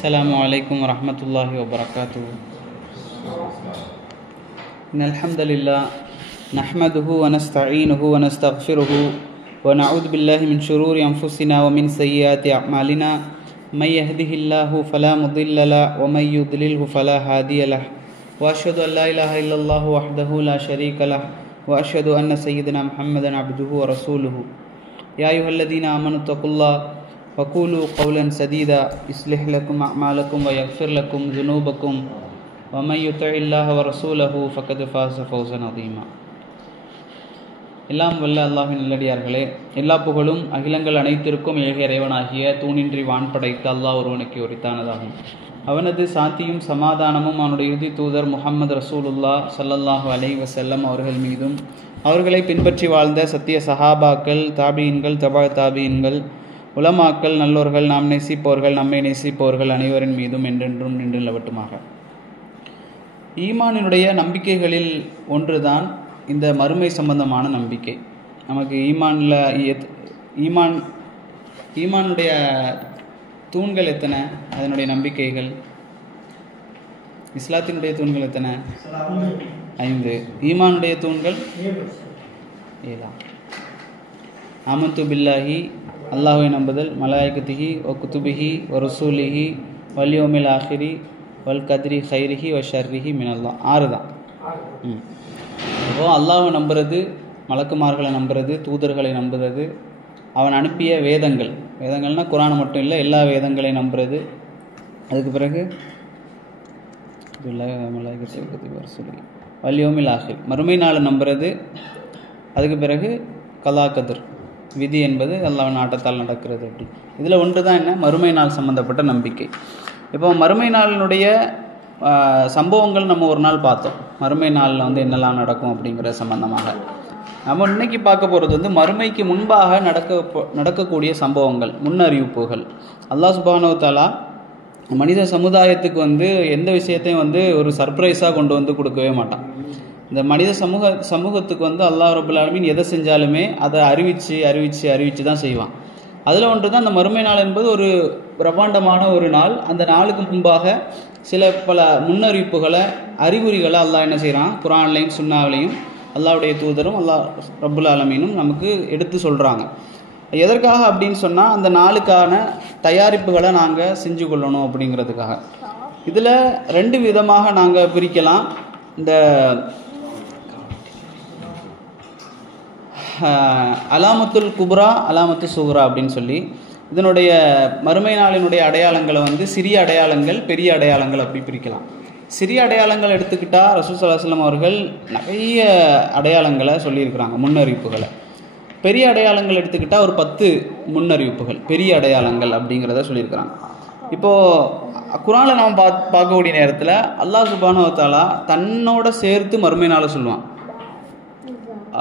السلام عليكم ورحمة الله وبركاته. إن الحمد لله نحمده ونستعينه ونستغفره ونعوذ بالله من شرور أنفسنا ومن سيئات أعمالنا. من يهده الله فلا مضل له ومن يضلله فلا هادي له. وأشهد أن لا إله إلا الله وحده لا شريك له وأشهد أن سيدنا محمدا عبده ورسوله. يا أيها الذين آمنوا اتقوا الله وقولوا قولا سديدا يصلح لكم أعمالكم ويغفر لكم ذنوبكم ومن يطع الله ورسوله فقد فاز فوزا عظيما. எல்லாம் வல்ல அல்லாஹ்வின் நல்லடியார்களே, எல்லா புகழும் அகிலங்கள் அனைத்திற்கும் ஏக இறைவனாகிய தூணின்றி வான் படைத்த அல்லாஹ் ஒருவனுக்கு உரித்தானதாகும். அவனது சாந்தியும் சமாதானமும் அவனுடைய இறுதி தூதர் முஹம்மது ரசூலுல்லாஹ் ஸல்லல்லாஹு அலைஹி வஸல்லம் அவர்கள் மீதும், அவர்களை பின்பற்றி வாழ்ந்த சத்திய சஹாபாக்கள், தாபீன்கள், தபா தாபீன்கள், உலமாக்கள், நல்லோர்கள், நாம் நேசிப்பவர்கள், நம்மை நேசிப்பவர்கள் அனைவரின் மீதும் என்றென்றும் நின்று நிலவட்டுமாக. ஈமானினுடைய நம்பிக்கைகளில் ஒன்றுதான் இந்த மறுமை சம்பந்தமான நம்பிக்கை. நமக்கு ஈமானுடைய தூண்கள் எத்தனை, அதனுடைய நம்பிக்கைகள்? இஸ்லாத்தினுடைய தூண்கள் எத்தனை? 5. ஈமானுடைய தூண்கள் 7. ஆமன்து பில்லாஹி, அல்லாஹ்வை நம்புதல், மலாயிகத்திஹி ஒ குதுபிஹி ஒ ரசூலிஹி வல் யௌமில் ஆஹிரி வல் கத்ரி ஹைரிஹி வ ஷர்ரிஹி மினல்லாஹ். 6 தான். அப்போது அல்லாஹ்வை நம்புறது, மலக்குமார்களை நம்புறது, தூதர்களை நம்புறது, அவன் அனுப்பிய வேதங்கள்னால் குரான் மட்டும் இல்லை, எல்லா வேதங்களையும் நம்புறது. அதுக்கு பிறகு வல் யௌமில் ஆஹிர், மறுமை நாளை நம்புறது. அதுக்கு பிறகு கலா கதிர், விதி என்பது அல்லாஹ் நாட்டத்தால் நடக்கிறது. அப்படி இதில் ஒன்று தான் என்ன, மறுமை நாள் சம்மந்தப்பட்ட நம்பிக்கை. இப்போ மறுமை நாளினுடைய சம்பவங்கள் நம்ம ஒரு நாள் பார்த்தோம். மறுமை நாளில் என்னெல்லாம் நடக்கும் அப்படிங்கிற சம்பந்தமாக நம்ம இன்னைக்கு பார்க்க போகிறது மறுமைக்கு முன்பாக நடக்கக்கூடிய சம்பவங்கள், முன்னறிவிப்புகள். அல்லாஹ் சுப்ஹானஹு வ தஆலா மனித சமுதாயத்துக்கு எந்த விஷயத்தையும் ஒரு சர்ப்ரைஸாக கொண்டு கொடுக்கவே மாட்டான். இந்த மனித சமூகத்துக்கு அல்லாஹ் ரப்பல் ஆலமீன் எதை செஞ்சாலுமே அதை அறிவிச்சு தான் செய்வான். அதில் ஒன்று தான் இந்த மறுமை நாள் என்பது ஒரு பிரம்மாண்டமான ஒரு நாள். அந்த நாளுக்கு முன்பாக பல முன்னறிவிப்புகளை, அறிகுறிகளை அல்லாஹ் என்ன செய்கிறான், குர்ஆன்லையும் சுன்னாவிலையும் அல்லாஹ்வுடைய தூதரும் அல்லாஹ் ரப்பல் ஆலமீனும் நமக்கு எடுத்து சொல்கிறாங்க. எதற்காக அப்படின்னு சொன்னால், அந்த நாளுக்கான தயாரிப்புகளை நாங்கள் செஞ்சு கொள்ளணும் அப்படிங்கிறதுக்காக. இதில் 2 விதமாக நாங்கள் பிரிக்கலாம். இந்த அலாமத்துல் குப்ரா, அலாமத்து சுக்ரா அப்படின்னு சொல்லி இதனுடைய மறுமை நாளினுடைய அடையாளங்களை சிறிய அடையாளங்கள், பெரிய அடையாளங்கள் அப்படி பிரிக்கலாம். சிறிய அடையாளங்கள் எடுத்துக்கிட்டால் ரசூல் ஸல்லல்லாஹு அலைஹி வஸல்லம் அவர்கள் நிறைய அடையாளங்களை சொல்லியிருக்கிறாங்க, முன்னறிவிப்புகளை. பெரிய அடையாளங்கள் எடுத்துக்கிட்டால் ஒரு 10 முன்னறிவிப்புகள், பெரிய அடையாளங்கள் அப்படிங்கிறத சொல்லியிருக்கிறாங்க. இப்போது குர்ஆனில் நாம் பார்க்கக்கூடிய நேரத்தில் அல்லாஹ் சுப்ஹானஹு வ தஆலா தன்னோட சேர்த்து மறுமை நாளை சொல்லுவான்.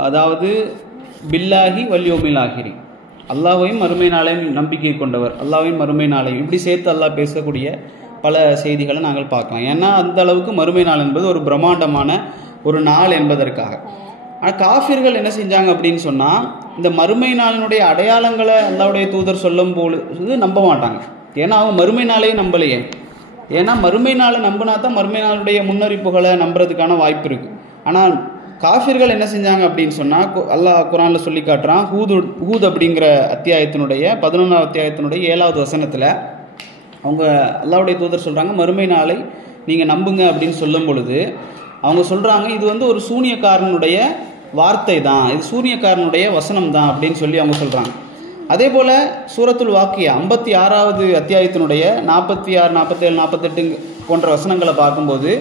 அதாவது பில்லாஹி வல் யௌமில் ஆஹிரி, அல்லாஹ்வையும் மறுமை நாளையும் நம்பிக்கை கொண்டவர், அல்லாஹ்வையும் மறுமை நாளையும் இப்படி சேர்த்து அல்லாஹ் பேசக்கூடிய பல செய்திகளை நாங்கள் பார்க்கலாம். ஏன்னா அந்த அளவுக்கு மறுமை நாள் என்பது ஒரு பிரம்மாண்டமான ஒரு நாள் என்பதற்காக. ஆனால் காஃபிர்கள் என்ன செஞ்சாங்க அப்படின்னு சொன்னால், இந்த மறுமை நாளினுடைய அடையாளங்களை அல்லாஹ்வுடைய தூதர் சொல்லும் பொழுது நம்ப மாட்டாங்க. ஏன்னா அவங்க மறுமை நாளையும் நம்பலையே. ஏன்னா மறுமை நாளை நம்பினா தான் மறுமை நாளுடைய முன்னறிப்புகளை நம்புறதுக்கான வாய்ப்பு இருக்குது. ஆனால் காஃபிர்கள் என்ன செஞ்சாங்க அப்படின்னு சொன்னால், அல்லாஹ் குர்ஆனில் சொல்லி காட்டுறான். ஹூத் அப்படிங்கிற அத்தியாயத்தினுடைய 11ஆவது அத்தியாயத்தினுடைய 7வது வசனத்தில் அவங்க அல்லாஹ்வுடைய தூதர் சொல்கிறாங்க, மறுமை நாளை நீங்கள் நம்புங்க அப்படின்னு சொல்லும் பொழுது அவங்க சொல்கிறாங்க, இது ஒரு சூனியக்காரனுடைய வார்த்தை தான், இது சூனியக்காரனுடைய வசனம் தான் அப்படின்னு சொல்லி அவங்க சொல்கிறாங்க. அதே போல் சூரத்துல் வாக்கியா 56வது அத்தியாயத்தினுடைய 46, 47, 48 போன்ற வசனங்களை பார்க்கும்போது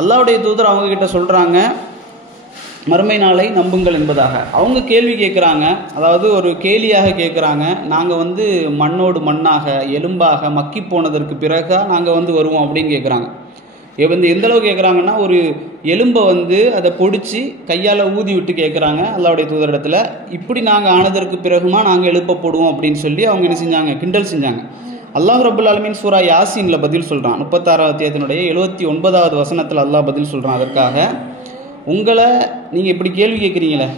அல்லாஹ்வுடைய தூதர் அவங்கக்கிட்ட சொல்கிறாங்க, மறுமை நாளை நம்புங்கள் என்பதாக. அவங்க கேள்வி கேட்குறாங்க, அதாவது ஒரு கேலியாக கேட்குறாங்க. நாங்கள் மண்ணோடு மண்ணாக, எலும்பாக மக்கி போனதற்கு பிறகு நாங்கள் வருவோம் அப்படின்னு கேட்குறாங்க. எந்த அளவு கேட்குறாங்கன்னா, ஒரு எலும்பை அதை பொடிச்சு கையால் ஊதி விட்டு கேட்குறாங்க அல்லாஹ்வுடைய தூதரிடத்தில், இப்படி நாங்கள் ஆனதற்கு பிறகுமா நாங்கள் எழுப்பப்படுவோம் அப்படின்னு சொல்லி அவங்க என்ன செஞ்சாங்க, கிண்டல் செஞ்சாங்க. அல்லாஹ் ரப்பல் ஆலமீன் சூரா யாசீனில் பதில் சொல்கிறான். 36வது அத்தியாயத்தினுடைய 79வது வசனத்தில் அல்லாஹ் பதில் சொல்கிறான். அதற்காக உங்களை நீங்கள் இப்படி கேள்வி கேட்குறீங்களே,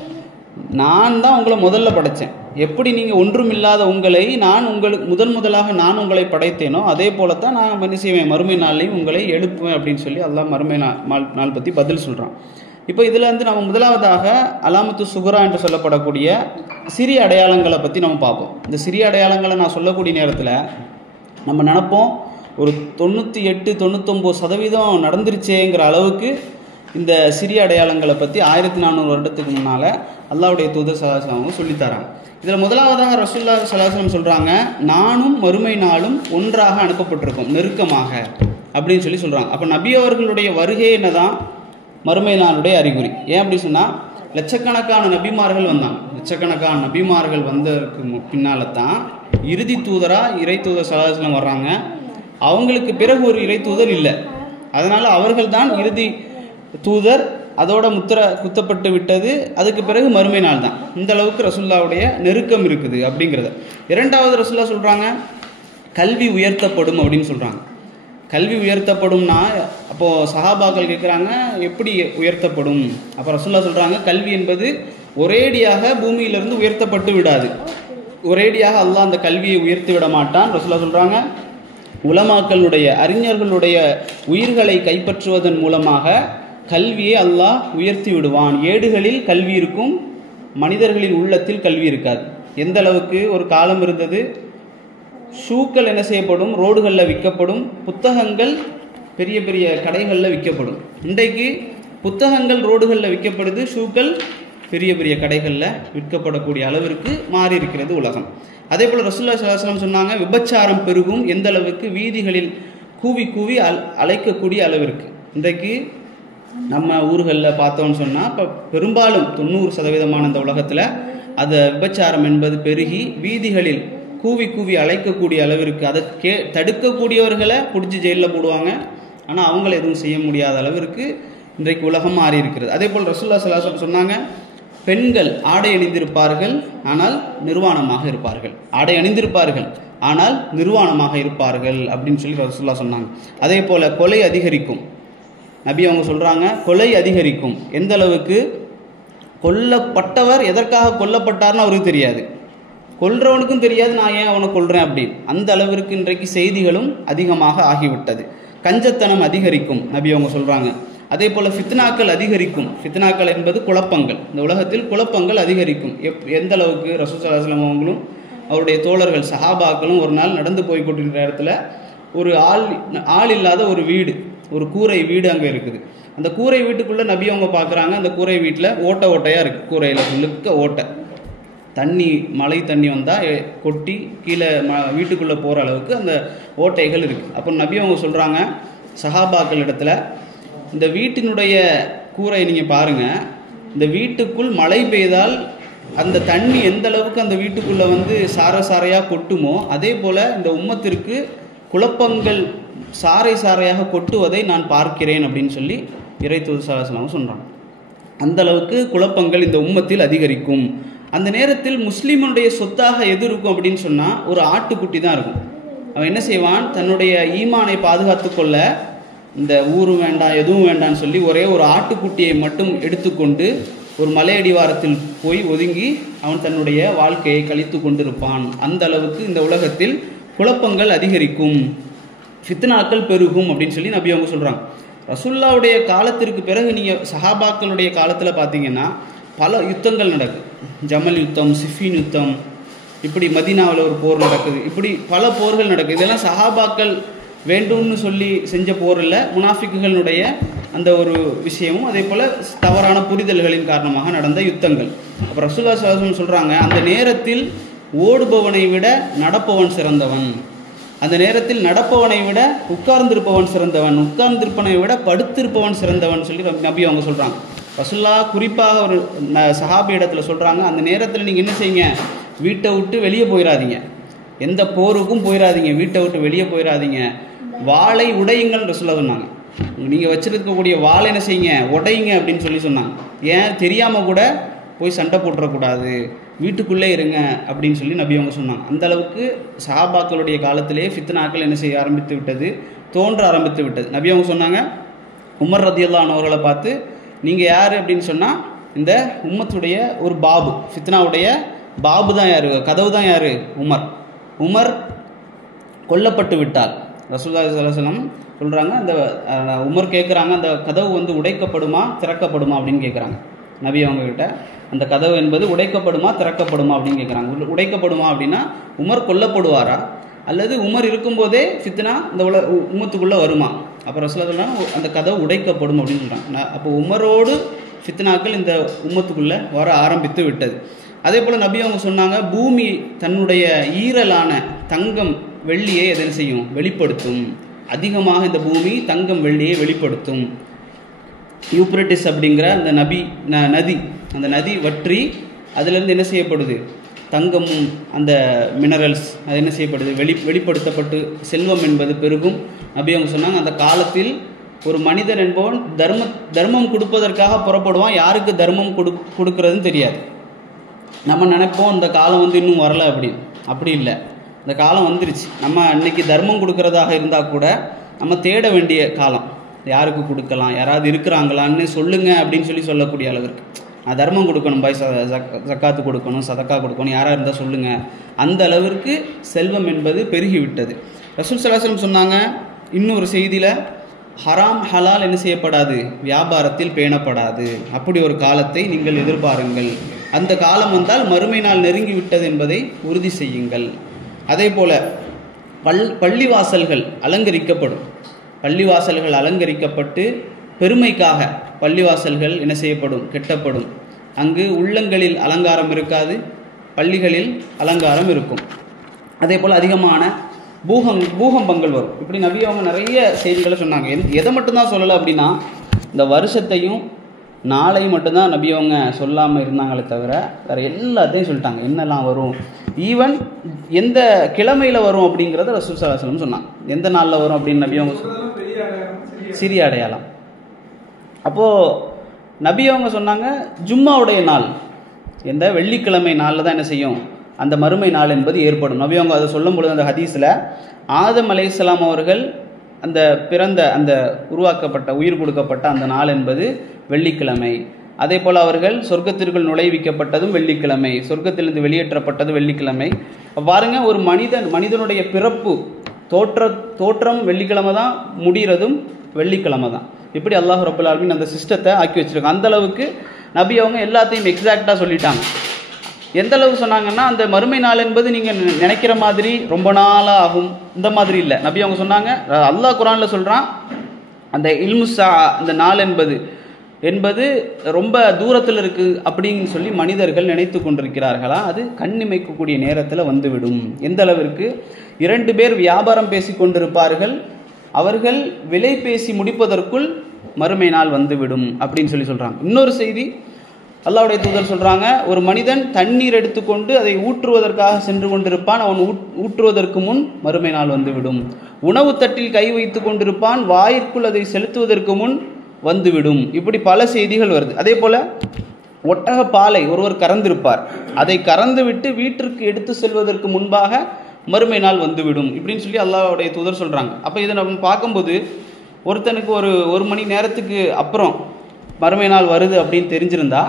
நான் தான் உங்களை முதல்ல படைத்தேன், எப்படி நீங்கள் ஒன்றுமில்லாத உங்களை நான் உங்களுக்கு முதலாக நான் உங்களை படைத்தேனோ அதே போலத்தான் நான் என்ன செய்வேன், மறுமை நாளையும் உங்களை எழுப்புவேன் அப்படின்னு சொல்லி அல்லாஹ் மறுமை நாள் பற்றி பதில் சொல்கிறான். இப்போ இதில் வந்து நம்ம முதலாவதாக அலாமத்து சுகுரா என்று சொல்லப்படக்கூடிய சிறிய அடையாளங்களை பற்றி நம்ம பார்ப்போம். இந்த சிறிய அடையாளங்களை நான் சொல்லக்கூடிய நேரத்தில் நம்ம நினைப்போம் ஒரு 98-99% நடந்துருச்சேங்கிற அளவுக்கு இந்த சிறிய அடையாளங்களை பற்றி 1400 வருடத்துக்கு முன்னால் அல்லாஹ்வுடைய தூதர் ஸல்லல்லாஹு அலைஹி வஸல்லம் சொல்லித்தராங்க. இதில் முதலாவதாக ரசூலுல்லாஹி ஸல்லல்லாஹு அலைஹி வஸல்லம் சொல்கிறாங்க, நானும் மறுமை நாளும் ஒன்றாக அனுப்பப்பட்டிருக்கோம் நெருக்கமாக அப்படின்னு சொல்லி சொல்கிறாங்க. அப்போ நபி அவர்களுடைய வருகை என்னதான் மறுமை நாளுடைய அறிகுறி. ஏன் அப்படி சொன்னால் லட்சக்கணக்கான நபிமார்கள் வந்தாங்க. லட்சக்கணக்கான நபிமார்கள் வந்ததற்கு பின்னால் தான் இறுதி தூதராக இறை தூதர் ஸல்லல்லாஹு அலைஹி வஸல்லம் வர்றாங்க. அவங்களுக்கு பிறகு ஒரு இறை தூதர் இல்லை. அதனால் அவர்கள் தான் இறுதி தூதர். அதோட முத்திரை குத்தப்பட்டு விட்டது. அதுக்கு பிறகு மறுமை நாள் தான். இந்த அளவுக்கு ரசூலுல்லாவுடைய நெருக்கம் இருக்குது அப்படிங்கிறத. இரண்டாவது ரசூலுல்லாஹ் சொல்கிறாங்க, கல்வி உயர்த்தப்படும் அப்படின்னு சொல்கிறாங்க. கல்வி உயர்த்தப்படும்னா அப்போது சஹாபாக்கள் கேட்குறாங்க, எப்படி உயர்த்தப்படும்? அப்போ ரசூலுல்லாஹ் சொல்கிறாங்க, கல்வி என்பது ஒரேடியாக பூமியிலிருந்து உயர்த்தப்பட்டு விடாது. ஒரேடியாக அல்லாஹ் அந்த கல்வியை உயர்த்தி விட மாட்டான். ரசூலுல்லாஹ் சொல்கிறாங்க, உலமாக்களுடைய அறிஞர்களுடைய உயிர்களை கைப்பற்றுவதன் மூலமாக கல்வியை அல்லாஹ் உயர்த்தி விடுவான். ஏடுகளில் கல்வி இருக்கும், மனிதர்களின் உள்ளத்தில் கல்வி இருக்காது. எந்த அளவுக்கு ஒரு காலம் இருந்தது, ஷூக்கள் என்ன செய்யப்படும், ரோடுகளில் விற்கப்படும், புத்தகங்கள் பெரிய பெரிய கடைகளில் விற்கப்படும். இன்றைக்கு புத்தகங்கள் ரோடுகளில் விற்கப்படுது, ஷூக்கள் பெரிய பெரிய கடைகளில் விற்கப்படக்கூடிய அளவிற்கு மாறி இருக்கிறது உலகம். அதே போல் ரசூலுல்லாஹி ஸல்லல்லாஹு அலைஹி வஸல்லம் சொன்னாங்க, விபச்சாரம் பெருகும். எந்த அளவுக்கு, வீதிகளில் கூவி கூவி அழைக்கக்கூடிய அளவிற்கு. இன்றைக்கு நம்ம ஊர்களில் பார்த்தோன்னு சொன்னால் இப்போ பெரும்பாலும் 90% இந்த உலகத்தில் அது விபச்சாரம் என்பது பெருகி வீதிகளில் கூவி கூவி அழைக்கக்கூடிய அளவிற்கு. அதை தடுக்கக்கூடியவர்களை பிடிச்சி ஜெயிலில் போடுவாங்க. ஆனால் அவங்கள எதுவும் செய்ய முடியாத அளவிற்கு இன்றைக்கு உலகம் மாறி இருக்கிறது. அதே போல் ரசூலுல்லாஹி ஸல்லல்லாஹு அலைஹி வஸல்லம் சொன்னாங்க, பெண்கள் ஆடை அணிந்திருப்பார்கள் ஆனால் நிர்வாணமாக இருப்பார்கள். ஆடை அணிந்திருப்பார்கள் ஆனால் நிர்வாணமாக இருப்பார்கள் அப்படின்னு சொல்லி ரசூலுல்லாஹ் சொன்னாங்க. அதே போல் கொலை அதிகரிக்கும். நபி அவங்க சொல்கிறாங்க, கொலை அதிகரிக்கும். எந்த அளவுக்கு, கொல்லப்பட்டவர் எதற்காக கொல்லப்பட்டார்னு அவருக்கு தெரியாது, கொல்றவனுக்கும் தெரியாது நான் ஏன் அவனை கொல்றேன் அப்படின்னு. அந்த அளவிற்கு இன்றைக்கு செய்திகளும் அதிகமாக ஆகிவிட்டது. கஞ்சத்தனம் அதிகரிக்கும் நபி அவங்க சொல்கிறாங்க. அதே போல் ஃபித்னாக்கள் அதிகரிக்கும். ஃபித்னாக்கள் என்பது குழப்பங்கள். இந்த உலகத்தில் குழப்பங்கள் அதிகரிக்கும். எந்த அளவுக்கு, ரசூல் ஸல்லல்லாஹு அலைஹி வஸல்லம் அவங்களும் அவருடைய தோழர்கள் சஹாபாக்களும் ஒரு நாள் நடந்து போய் கொண்டிருக்கிற இடத்துல ஒரு ஆள் இல்லாத ஒரு வீடு, ஒரு கூரை வீடு அங்கே இருக்குது. அந்த கூரை வீட்டுக்குள்ளே நபி அவங்க பார்க்குறாங்க, அந்த கூரை வீட்டில் ஓட்டையாக இருக்குது. கூரையில் முழுக்க ஓட்டை, தண்ணி மழை தண்ணி வந்தால் கொட்டி கீழே வீட்டுக்குள்ளே போகிற அளவுக்கு அந்த ஓட்டைகள் இருக்குது. அப்போ நபி அவங்க சொல்கிறாங்க சஹாபாக்கள் இடத்துல, இந்த வீட்டினுடைய கூரை நீங்கள் பாருங்கள், இந்த வீட்டுக்குள் மழை பெய்தால் அந்த தண்ணி எந்த அளவுக்கு அந்த வீட்டுக்குள்ளே வந்து சாரையாக கொட்டுமோ அதே போல் இந்த உம்மத்திற்கு குழப்பங்கள் சாறை சாறையாக கொட்டுவதை நான் பார்க்கிறேன் அப்படின்னு சொல்லி இறை தூதர் ஸல்லல்லாஹு அலைஹி வஸல்லம் சொல்கிறாங்க. அந்த அளவுக்கு குழப்பங்கள் இந்த உம்மத்தில் அதிகரிக்கும். அந்த நேரத்தில் முஸ்லீமனுடைய சொத்தாக எது இருக்கும் அப்படின்னு சொன்னால் ஒரு ஆட்டுக்குட்டி தான் இருக்கும். அவன் என்ன செய்வான், தன்னுடைய ஈமானை பாதுகாத்து கொள்ள இந்த ஊரு வேண்டாம் எதுவும் வேண்டான்னு சொல்லி ஒரே ஒரு ஆட்டுக்குட்டியை மட்டும் எடுத்துக்கொண்டு ஒரு மலையடிவாரத்தில் போய் ஒதுங்கி அவன் தன்னுடைய வாழ்க்கையை கழித்து கொண்டிருப்பான். அந்த அளவுக்கு இந்த உலகத்தில் குழப்பங்கள் அதிகரிக்கும், ஃபித்னாக்கள் பெருகும் அப்படின்னு சொல்லி நபி அவங்க சொல்கிறாங்க. ரசூலுல்லாவுடைய காலத்திற்கு பிறகு நீங்கள் சஹாபாக்களுடைய காலத்தில் பார்த்தீங்கன்னா பல யுத்தங்கள் நடக்குது. ஜமல் யுத்தம், சிஃபின் யுத்தம், இப்படி மதீனாவில் ஒரு போர் நடக்குது. இப்படி பல போர்கள் நடக்குது. இதெல்லாம் சஹாபாக்கள் வேண்டும்னு சொல்லி செஞ்ச போர் இல்லை, முனாஃபிக்குகளுடைய அந்த ஒரு விஷயமும் அதே போல் தவறான புரிதல்களின் காரணமாக நடந்த யுத்தங்கள். அப்போ ரசூலுல்லாஹி ஸல்லல்லாஹு அலைஹி வஸல்லம் சொல்கிறாங்க, அந்த நேரத்தில் ஓடுபவனை விட நடப்பவன் சிறந்தவன், அந்த நேரத்தில் நடப்பவனை விட உட்கார்ந்திருப்பவன் சிறந்தவன், உட்கார்ந்திருப்பவனை விட படுத்திருப்பவன் சிறந்தவன் சொல்லி நபி அவங்க சொல்கிறாங்க. ரசூலுல்லாஹ் குறிப்பாக ஒரு சஹாபி இடத்துல சொல்கிறாங்க, அந்த நேரத்தில் நீங்கள் என்ன செய்யுங்க, வீட்டை விட்டு வெளியே போயிடாதீங்க, எந்த போருக்கும் போயிடாதீங்க, வீட்டை விட்டு வெளியே போயிடாதீங்க, வாளை உடையுங்கள் ரசூலுல்லாஹ் சொன்னாங்க. நீங்கள் வச்சிருக்கக்கூடிய வாளை என்ன செய்யுங்க, உடையுங்க அப்படின்னு சொல்லி சொன்னாங்க. ஏன், தெரியாமல் கூட போய் சண்டை போட்டுறக்கூடாது, வீட்டுக்குள்ளே இருங்க அப்படின்னு சொல்லி நபி அவங்க சொன்னாங்க. அந்த அளவுக்கு சஹாபாக்களுடைய காலத்திலே ஃபித்னாக்கள் என்ன செய்ய ஆரம்பித்து விட்டது, தோன்ற ஆரம்பித்து விட்டது. நபி அவங்க சொன்னாங்க, உமர் ரதியல்லாஹு அன்ஹு அவர்களை பார்த்து, நீங்கள் யார் அப்படின்னு சொன்னால் இந்த உம்மத்துடைய ஒரு பாபு, ஃபித்னாவுடைய பாபு தான் யார், கதவு தான் யார், உமர். உமர் கொல்லப்பட்டு விட்டால் ரசூலுல்லாஹி ஸல்லல்லாஹு அலைஹி வஸல்லம் சொல்கிறாங்க, அந்த உமர் கேட்குறாங்க, அந்த கதவு வந்து உடைக்கப்படுமா திறக்கப்படுமா அப்படின்னு கேட்குறாங்க நபி அவங்கக்கிட்ட. அந்த கதவு என்பது உடைக்கப்படுமா திறக்கப்படுமா அப்படின்னு கேட்குறாங்க. உடைக்கப்படுமா அப்படின்னா உமர் கொல்லப்படுவாரா, அல்லது உமர் இருக்கும்போதே ஃபித்னா இந்த உம்மத்துக்குள்ளே வருமா? அப்போ ரசூலுல்லாஹி சொல்கிறாங்க அந்த கதவு உடைக்கப்படும் அப்படின்னு சொல்கிறாங்க. அப்போ உமரோடு ஃபித்னாக்கள் இந்த உம்மத்துக்குள்ளே வர ஆரம்பித்து விட்டது. அதே போல் நபி அவங்க சொன்னாங்க, பூமி தன்னுடைய ஈரலான தங்கம் வெள்ளியை எதனை செய்யும், வெளிப்படுத்தும். அதிகமாக இந்த பூமி தங்கம் வெள்ளியை வெளிப்படுத்தும். யூப்ரட்டிஸ் அப்படிங்கிற அந்த நதி, அந்த நதி வற்றி அதிலிருந்து என்ன செய்யப்படுது, தங்கமும் அந்த மினரல்ஸ் அது என்ன செய்யப்படுது, வெளிப்படுத்தப்பட்டு செல்வம் என்பது பெருகும். நபி அவங்க சொன்னாங்க, அந்த காலத்தில் ஒரு மனிதன் என்பவன் தர்மம் கொடுப்பதற்காக புறப்படுவான். யாருக்கு தர்மம் கொடுக்கறதுன்னு தெரியாது. நம்ம நினைப்போம் இந்த காலம் வந்து இன்னும் வரலை அப்படின்னு. அப்படி இல்லை, இந்த காலம் வந்துருச்சு. நம்ம அன்னைக்கு தர்மம் கொடுக்கறதாக இருந்தால் கூட நம்ம தேட வேண்டிய காலம். யாருக்கு கொடுக்கலாம், யாராவது இருக்கிறாங்களான்னு சொல்லுங்க அப்படின்னு சொல்லக்கூடிய அளவிற்கு நான் தர்மம் கொடுக்கணும், பாய் ஜக்காத்து கொடுக்கணும், சதக்கா கொடுக்கணும், யாராக இருந்தால் சொல்லுங்கள். அந்த அளவிற்கு செல்வம் என்பது பெருகிவிட்டது. ரசூல் ஸல்லல்லாஹு அலைஹி வஸல்லம் சொன்னாங்க இன்னொரு செய்தியில், ஹராம் ஹலால் என்ன செய்யப்படாது, வியாபாரத்தில் பேணப்படாது. அப்படி ஒரு காலத்தை நீங்கள் எதிர்பாருங்கள். அந்த காலம் வந்தால் மறுமை நாள் நெருங்கி விட்டது என்பதை உறுதி செய்யுங்கள். அதே போல பள்ளிவாசல்கள் அலங்கரிக்கப்படும். பள்ளிவாசல்கள் அலங்கரிக்கப்பட்டு பெருமைக்காக பள்ளிவாசல்கள் என்ன செய்யப்படும், கெட்டப்படும். அங்கு உள்ளங்களில் அலங்காரம் இருக்காது, பள்ளிகளில் அலங்காரம் இருக்கும். அதே போல் அதிகமான பூகம்பங்கள் வரும். இப்படி நபி அவங்க நிறைய செய்திகளை சொன்னாங்க. எதை மட்டும்தான் சொல்லலை அப்படின்னா, இந்த வருஷத்தையும் நாளையும் மட்டும்தான் நபி அவங்க சொல்லாமல் இருந்தாங்களே தவிர வேறு எல்லாத்தையும் சொல்லிட்டாங்க. என்னெல்லாம் வரும், ஈவன் எந்த கிழமையில் வரும் அப்படிங்கிறத ரசூல் ஸல்லல்லாஹு அலைஹி வஸல்லம் சொன்னாங்க. எந்த நாளில் வரும் அப்படின்னு நபி அவங்க சிறிய அடையாளம். அப்போது நபி அவங்க சொன்னாங்க, ஜும்மாவுடைய நாள், எந்த வெள்ளிக்கிழமை நாளில் தான் என்ன செய்யும், அந்த மறுமை நாள் என்பது ஏற்படும். நபி அவங்க அதை சொல்லும் பொழுது அந்த ஹதீஸில் ஆதம் அலைஹிஸ்ஸலாம் அவர்கள் அந்த பிறந்த அந்த உருவாக்கப்பட்ட உயிர் கொடுக்கப்பட்ட அந்த நாள் என்பது வெள்ளிக்கிழமை. அதே போல் அவர்கள் சொர்க்கத்திற்குள் நுழைவிக்கப்பட்டதும் வெள்ளிக்கிழமை, சொர்க்கத்திலிருந்து வெளியேற்றப்பட்டது வெள்ளிக்கிழமை. பாருங்க, ஒரு மனிதனுடைய பிறப்பு தோற்றம் வெள்ளிக்கிழமை தான், முடிகிறதும் வெள்ளிக்கிழமை தான். இப்படி அல்லாஹ் ரப்பல் ஆலமீன் அந்த சிஸ்டத்தை ஆக்கி வச்சிருக்காங்க. அந்த அளவுக்கு நபி அவங்க எல்லாத்தையும் எக்ஸாக்டாக சொல்லிட்டாங்க. எந்த அளவுக்கு சொன்னாங்கன்னா, அந்த மறுமை நாள் என்பது நீங்கள் நினைக்கிற மாதிரி ரொம்ப நாளாக ஆகும், இந்த மாதிரி இல்லை. நபி அவங்க சொன்னாங்க, அல்லாஹ் குர்ஆனில் சொல்கிறான், அந்த இல்முஸா அந்த நாள் என்பது ரொம்ப தூரத்தில் இருக்குது அப்படின்னு சொல்லி மனிதர்கள் நினைத்து கொண்டிருக்கிறார்களா, அது கண்ணிமைக்கக்கூடிய நேரத்தில் வந்துவிடும். எந்த அளவிற்கு 2 பேர் வியாபாரம் பேசி கொண்டிருப்பார்கள், அவர்கள் விலை பேசி முடிப்பதற்குள் மறுமை நாள் வந்துவிடும் அப்படின்னு சொல்கிறாங்க. இன்னொரு செய்தி அல்லாஹ்வுடைய தூதர் சொல்கிறாங்க, ஒரு மனிதன் தண்ணீர் எடுத்துக்கொண்டு அதை ஊற்றுவதற்காக சென்று கொண்டிருப்பான், அவன் ஊற்றுவதற்கு முன் மறுமை நாள் வந்துவிடும். உணவு தட்டில் கை வைத்து கொண்டிருப்பான், வாயிற்குள் அதை செலுத்துவதற்கு முன் வந்துவிடும். இப்படி பல செய்திகள் வருது. அதே போல் ஒட்டக பாலை ஒருவர் கறந்திருப்பார், அதை கறந்து விட்டு வீட்டிற்கு எடுத்து செல்வதற்கு முன்பாக மறுமை நாள் வந்துவிடும் இப்படின்னு சொல்லி அல்லாஹ்வுடைய தூதர் சொல்கிறாங்க. அப்போ இதை நம்ம பார்க்கும்போது ஒருத்தனுக்கு ஒரு மணி நேரத்துக்கு அப்புறம் மறுமை நாள் வருது அப்படின்னு தெரிஞ்சிருந்தா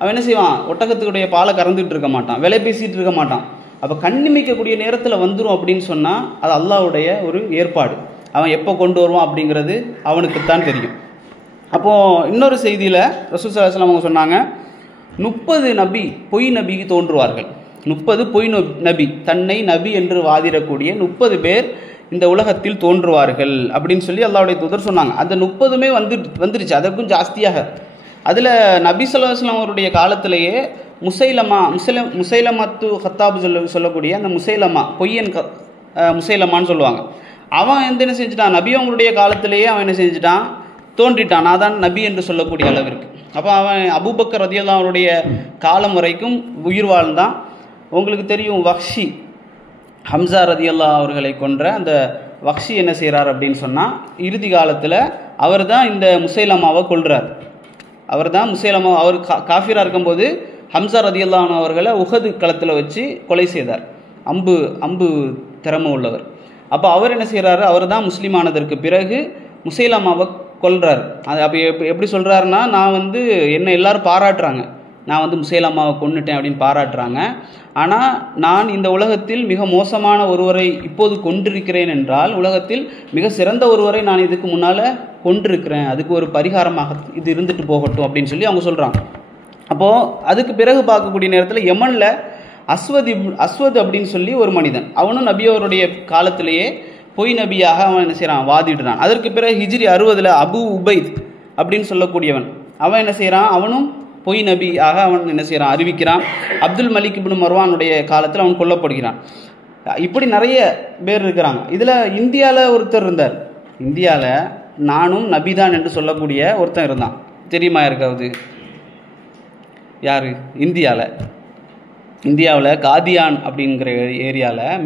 அவன் என்ன செய்வான், ஒட்டகத்துக்குடைய பாலை கறந்துட்டு இருக்க மாட்டான், விலை பேசிகிட்டு இருக்க மாட்டான். அப்போ கண்ணிமைக்கக்கூடிய நேரத்தில் வந்துடும் அப்படின்னு சொன்னால் அது அல்லாஹ்வுடைய ஒரு ஏற்பாடு. அவன் எப்போ கொண்டு வருவான் அப்படிங்கிறது அவனுக்குத்தான் தெரியும். அப்போது இன்னொரு செய்தியில் ரசூல் ஸல்லல்லாஹு அலைஹி வஸல்லம் அவங்க சொன்னாங்க, 30 பொய் நபி தோன்றுவார்கள். 30 பொய் நபி, தன்னை நபி என்று வாதிடக்கூடிய 30 பேர் இந்த உலகத்தில் தோன்றுவார்கள் அப்படின்னு சொல்லி அல்லாஹ்வுடைய தூதர் சொன்னாங்க. அந்த 30மே வந்துருச்சு, அதற்கும் ஜாஸ்தியாக. அதில் நபி ஸல்லல்லாஹு அலைஹி வஸல்லம் அவருடைய காலத்திலேயே முசைலமத்து ஹத்தாப் சொல்லக்கூடிய அந்த முசைலமா, பொய்யன் முசைலமான்னு சொல்லுவாங்க. அவன் என்ன செஞ்சுட்டான், நபி அவங்களுடைய காலத்திலேயே அவன் என்ன செஞ்சுட்டான், தோன்றிட்டான், நான் தான் நபி என்று சொல்லக்கூடிய அளவிற்கு. அப்போ அவன் அபூபக்கர் ரலியல்லாஹு அவருடைய காலம் வரைக்கும் உயிர் வாழ்ந்தான். உங்களுக்கு தெரியும், வஹ்ஷி ஹம்சா ரலியல்லாஹு அவர்களை கொன்ற அந்த வஹ்ஷி என்ன செய்கிறார் அப்படின்னு சொன்னால், இறுதி காலத்தில் அவர் தான் இந்த முசைலமாவை கொல்றார். அவர் காஃபிராக இருக்கும்போது ஹம்சா ரலியல்லாஹு அவர்களை உஹது களத்தில் வச்சு கொலை செய்தார். அம்பு திறமை உள்ளவர். அப்போ அவர் என்ன செய்கிறாரு, அவர் தான் முஸ்லீமானதற்கு பிறகு முசைலமாவை கொல்றார். அது அப்போ எப்படி சொல்கிறாருன்னா, நான் என்னை எல்லாரும் பாராட்டுறாங்க, நான் முசைலமாவை கொன்னுட்டேன் அப்படின்னு பாராட்டுறாங்க. ஆனால் நான் இந்த உலகத்தில் மிக மோசமான ஒருவரை இப்போது கொண்டிருக்கிறேன் என்றால் உலகத்தில் மிக சிறந்த ஒருவரை நான் இதுக்கு முன்னால் கொண்டிருக்கிறேன், அதுக்கு ஒரு பரிகாரமாக இது இருந்துட்டு போகட்டும் அப்படின்னு சொல்லி அவங்க சொல்கிறாங்க. அப்போது அதுக்கு பிறகு பார்க்கக்கூடிய நேரத்தில் யமனில் அஸ்வத் அப்படின்னு சொல்லி ஒரு மனிதன், அவனும் நபியோருடைய காலத்திலேயே பொய் நபியாக அவன் என்ன செய்கிறான், வாதிடுறான். அதற்கு பிறகு ஹிஜ்ரி 60 அபு உபைத் அப்படின்னு சொல்லக்கூடியவன், அவன் என்ன செய்கிறான், அவனும் பொய் நபியாக அவன் என்ன செய்கிறான், அறிவிக்கிறான். அப்துல் மலிக் இப்னு மர்வானுடைய காலத்தில் அவன் கொல்லப்படுகிறான். இப்படி நிறைய பேர் இருக்கிறாங்க. இதில் இந்தியாவில் ஒருத்தர் இருந்தார். இந்தியாவில் நானும் நபிதான் என்று சொல்லக்கூடிய ஒருத்தன் இருந்தான். தெரியுமா இருக்காது? யார்? இந்தியாவில் காதியான் அப்படிங்கிற ஏரியாவில்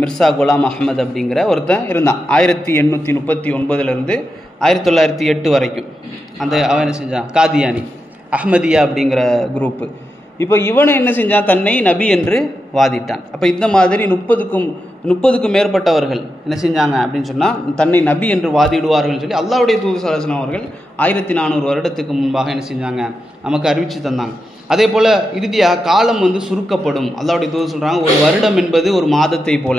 மிர்சா குலாம் அஹ்மத் அப்படிங்கிற ஒருத்தன் இருந்தான். 1839 1908 வரைக்கும் அவன் என்ன செஞ்சான், காதியானி அஹ்மதியா அப்படிங்கிற குரூப்பு. இப்போ இவனை என்ன செஞ்சான், தன்னை நபி என்று வாதிட்டான். அப்போ இந்த மாதிரி 30க்கும் மேற்பட்டவர்கள் என்ன செஞ்சாங்க அப்படின்னு சொன்னால் தன்னை நபி என்று வாதிடுவார்கள் சொல்லி அல்லாஹ்வுடைய தூதர் ஸல்லல்லாஹு அலைஹி வஸல்லம் அவர்கள் 1400 வருடத்துக்கு முன்பாக என்ன செஞ்சாங்க, நமக்கு அறிவித்து தந்தாங்க. அதே போல் இறுதியாக காலம் சுருக்கப்படும். அல்லாஹ்வுடைய தூதர் சொல்கிறாங்க, ஒரு வருடம் என்பது ஒரு மாதத்தை போல,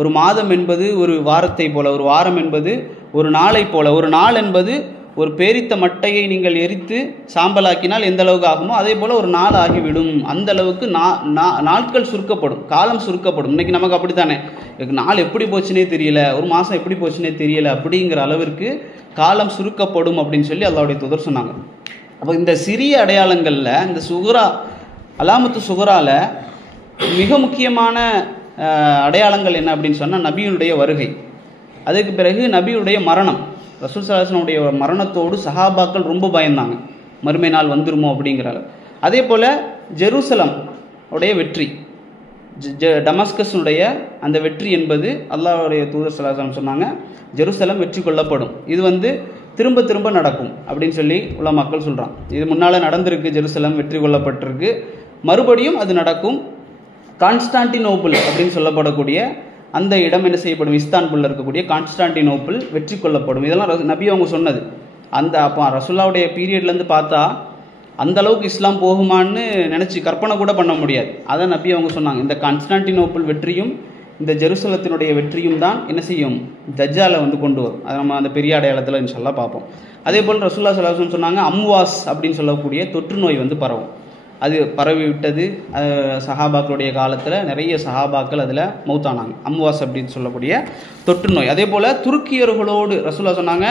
ஒரு மாதம் என்பது ஒரு வாரத்தை போல, ஒரு வாரம் என்பது ஒரு நாளை போல, ஒரு நாள் என்பது ஒரு பேரித்த மட்டையை நீங்கள் எரித்து சாம்பலாக்கினால் எந்த அளவுக்கு ஆகுமோ அதே போல் ஒரு நாள் ஆகிவிடும். அந்த அளவுக்கு நாட்கள் சுருக்கப்படும், காலம் சுருக்கப்படும். இன்றைக்கி நமக்கு அப்படித்தானே, நாள் எப்படி போச்சுனே தெரியல, ஒரு மாதம் எப்படி போச்சுனே தெரியல, அப்படிங்கிற அளவிற்கு காலம் சுருக்கப்படும் அப்படின்னு சொல்லி அல்லாஹ்வுடைய தூதர் சொன்னாங்க. அப்போ இந்த சிறிய அடையாளங்களில் இந்த அலாமத்து சுகரால மிக முக்கியமான அடையாளங்கள் என்ன அப்படின்னு சொன்னால் நபியுடைய வருகை, அதுக்கு பிறகு நபியுடைய மரணம். ரசூல் ஸல்லல்லாஹு அலைஹி வஸல்லம் மரணத்தோடு சஹாபாக்கள் ரொம்ப பயந்தாங்க, மறுமை நாள் வந்துருமோ அப்படிங்கிறாங்க. அதே போல் ஜெருசலம் உடைய வெற்றி, டமஸ்கஸுடைய அந்த வெற்றி என்பது அல்லாஹ்வுடைய தூதர் ஸல்லல்லாஹு அலைஹி வஸல்லம் சொன்னாங்க, ஜெருசலம் வெற்றி கொள்ளப்படும், இது திரும்ப திரும்ப நடக்கும் அப்படின்னு சொல்லி உலமாக்கள் சொல்கிறான். இது முன்னால் நடந்திருக்கு, ஜெருசலம் வெற்றி கொள்ளப்பட்டிருக்கு, மறுபடியும் அது நடக்கும். கான்ஸ்டான்டினோப்பிள் அப்படின்னு சொல்லப்படக்கூடிய அந்த இடம் என்ன செய்யப்படும், இஸ்தான்புல்ல இருக்கக்கூடிய கான்ஸ்டான்டினோப்பிள் வெற்றி கொள்ளப்படும். இதெல்லாம் நபி அவங்க சொன்னது. அப்போ ரசூலுல்லாஹ்வுடைய பீரியட்லேருந்து பார்த்தா அந்த அளவுக்கு இஸ்லாம் போகுமான்னு நினச்சி கற்பனை கூட பண்ண முடியாது. அதை நபி அவங்க சொன்னாங்க. இந்த கான்ஸ்டான்டினோப்பிள் வெற்றியும் இந்த ஜெருசலத்தினுடைய வெற்றியும் தான் என்ன செய்யும், தஜ்ஜாலை கொண்டு வரும். அதை நம்ம அந்த பெரிய அடையாளத்தில் இன்ஷால்லாஹ் பார்ப்போம். அதே போல் ரசூலுல்லாஹ் ஸல்லல்லாஹு அலைஹி வஸல்லம் சொன்னாங்க, அம்வாஸ் அப்படின்னு சொல்லக்கூடிய தொற்று நோய் பரவும். அது பரவி விட்டது. சஹாபாக்களுடைய காலத்தில் நிறைய சஹாபாக்கள் அதில் மௌத்தானாங்க. அம்வாஸ் அப்படின்னு சொல்லக்கூடிய தொற்று நோய். அதே போல் துருக்கியர்களோடு ரசூலுல்லாஹ் சொன்னாங்க,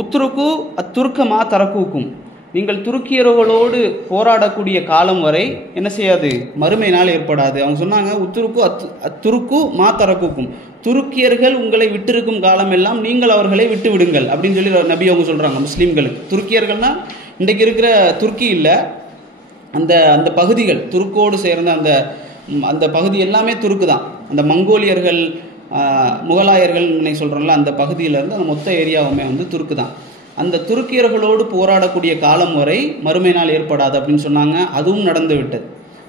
உத்துருக்கு அத்துருக்கமா தரக்கூக்கும், நீங்கள் துருக்கியர்களோடு போராடக்கூடிய காலம் வரை என்ன செய்யாது, மறுமை நாள் ஏற்படாது. அவங்க சொன்னாங்க, அத்துருக்கு மா தரக்கூக்கும், துருக்கியர்கள் உங்களை விட்டிருக்கும் காலம் எல்லாம் நீங்கள் அவர்களை விட்டு விடுங்கள் அப்படின்னு சொல்லி நபி அவங்க சொல்கிறாங்க முஸ்லீம்களுக்கு. துருக்கியர்கள்னால் இன்றைக்கு இருக்கிற துருக்கி இல்லை, அந்த பகுதிகள் துருக்கோடு சேர்ந்த அந்த பகுதி எல்லாமே துருக்கு தான். அந்த மங்கோலியர்கள் முகலாயர்கள் சொல்கிறோம்ல, அந்த பகுதியிலேருந்து அந்த மொத்த ஏரியாவுமே துருக்கு தான். அந்த துருக்கியர்களோடு போராடக்கூடிய காலம் வரை மறுமை நாள் ஏற்படாது அப்படின்னு சொன்னாங்க. அதுவும் நடந்து விட்டது.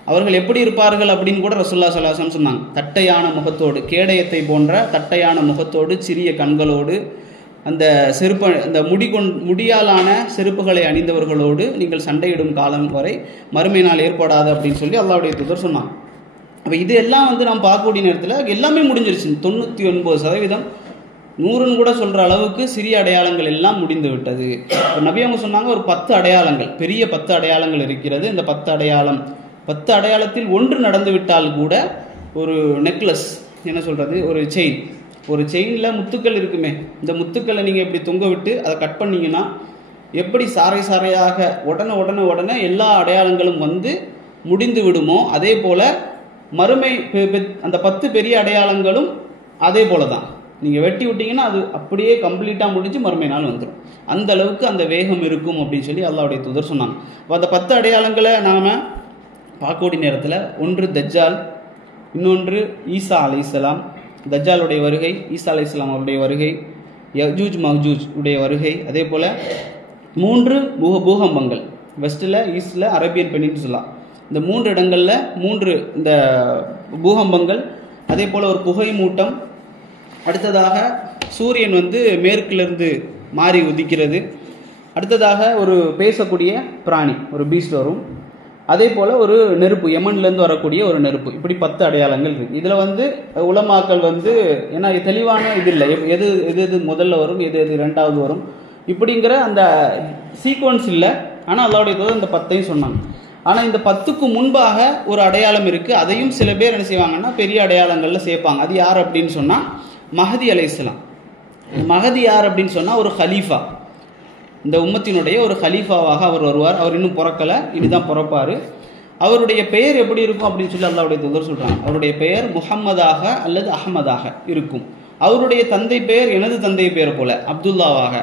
அவர்கள் எப்படி இருப்பார்கள் அப்படின்னு கூட ரசூலுல்லாஹ் ஸல்லல்லாஹு அலைஹி வஸல்லம் சொன்னாங்க. தட்டையான முகத்தோடு, கேடயத்தை போன்ற தட்டையான முகத்தோடு, சிறிய கண்களோடு, அந்த முடியாலான செருப்புகளை அணிந்தவர்களோடு நீங்கள் சண்டையிடும் காலம் வரை மறுமை நாள் ஏற்படாது அப்படின்னு சொல்லி அல்லாஹ்வுடைய தூதர் சொன்னாங்க. அப்போ இது எல்லாம் நாம் பார்க்கக்கூடிய நேரத்தில் எல்லாமே முடிஞ்சிருச்சு. 99% 100ன்னு கூட சொல்கிற அளவுக்கு சிறிய அடையாளங்கள் எல்லாம் முடிந்து விட்டது. நபி அவங்க சொன்னாங்க, ஒரு 10 அடையாளங்கள், பெரிய 10 அடையாளங்கள் இருக்கிறது. இந்த 10 அடையாளத்தில் ஒன்று நடந்து விட்டால் கூட ஒரு நெக்லஸ், என்ன சொல்கிறது, ஒரு செயினில் முத்துக்கள் இருக்குமே, இந்த முத்துக்களை நீங்கள் இப்படி தொங்க விட்டு அதை கட் பண்ணிங்கன்னா எப்படி சாறை சாறையாக உடனே எல்லா அடையாளங்களும் முடிந்து விடுமோ அதே போல் மறுமை அந்த 10 பெரிய அடையாளங்களும் அதே போல தான். நீங்கள் வெட்டி விட்டீங்கன்னா அது அப்படியே கம்ப்ளீட்டாக முடிஞ்சு மறுமை நாள் வந்துடும். அந்த அளவுக்கு அந்த வேகம் இருக்கும் அப்படின்னு சொல்லி அல்லாஹ்வுடைய தூதர் சொன்னாங்க. அப்போ அந்த 10 அடையாளங்களை நாம் பார்க்கக்கூடிய நேரத்தில் ஒன்று தஜ்ஜால், இன்னொன்று ஈசா அலைஹிஸ்ஸலாம், தஜ்ஜாலுடைய வருகை, ஈசா அலைஹிஸ்ஸலாம் அவருடைய வருகை, யஜூஜ் மஹ்ஜூஜ் உடைய வருகை, அதே போல் 3 பூகம்பங்கள், வெஸ்ட்டில், ஈஸ்டில், அரேபியன் பெனின்சுலா, இந்த 3 இடங்களில் 3 இந்த பூகம்பங்கள், அதே போல் ஒரு புகை மூட்டம், அடுத்ததாக சூரியன் மேற்கிலிருந்து மாறி உதிக்கிறது, அடுத்ததாக ஒரு பேசக்கூடிய பிராணி, ஒரு பீஸ்ட் வரும், அதே போல் ஒரு நெருப்பு, யமன்லேருந்து வரக்கூடிய ஒரு நெருப்பு, இப்படி 10 அடையாளங்கள் இருக்குது. இதில் உலமாக்கள் ஏன்னா தெளிவான இது இல்லை, எது எது எது முதல்ல வரும், எது எது ரெண்டாவது வரும், இப்படிங்கிற அந்த சீக்வன்ஸ் இல்லை. ஆனால் அல்லாஹ்வுடைய தூதர் இந்த 10ஐயும் சொன்னாங்க. ஆனால் இந்த 10க்கு முன்பாக ஒரு அடையாளம் இருக்குது. அதையும் சில பேர் என்ன செய்வாங்கன்னா பெரிய அடையாளங்களில் சேர்ப்பாங்க. அது யார் அப்படின்னு சொன்னால் மஹதி அலைஹிஸ்ஸலாம். மஹதி யார் அப்படின்னு சொன்னால் ஒரு ஹலீஃபா, இந்த உம்மத்தினுடைய ஒரு ஹலீஃபாவாக அவர் வருவார். அவர் இன்னும் பிறக்கலை, இனிதான் பிறப்பார். அவருடைய பெயர் எப்படி இருக்கும் அப்படின்னு சொல்லி அல்லாஹ்வுடைய தூதர் சொல்கிறாங்க. அவருடைய பெயர் முஹம்மதாக அல்லது அஹ்மதாக இருக்கும். அவருடைய தந்தை பெயர் எனது தந்தை பெயர் போல அப்துல்லாவாக,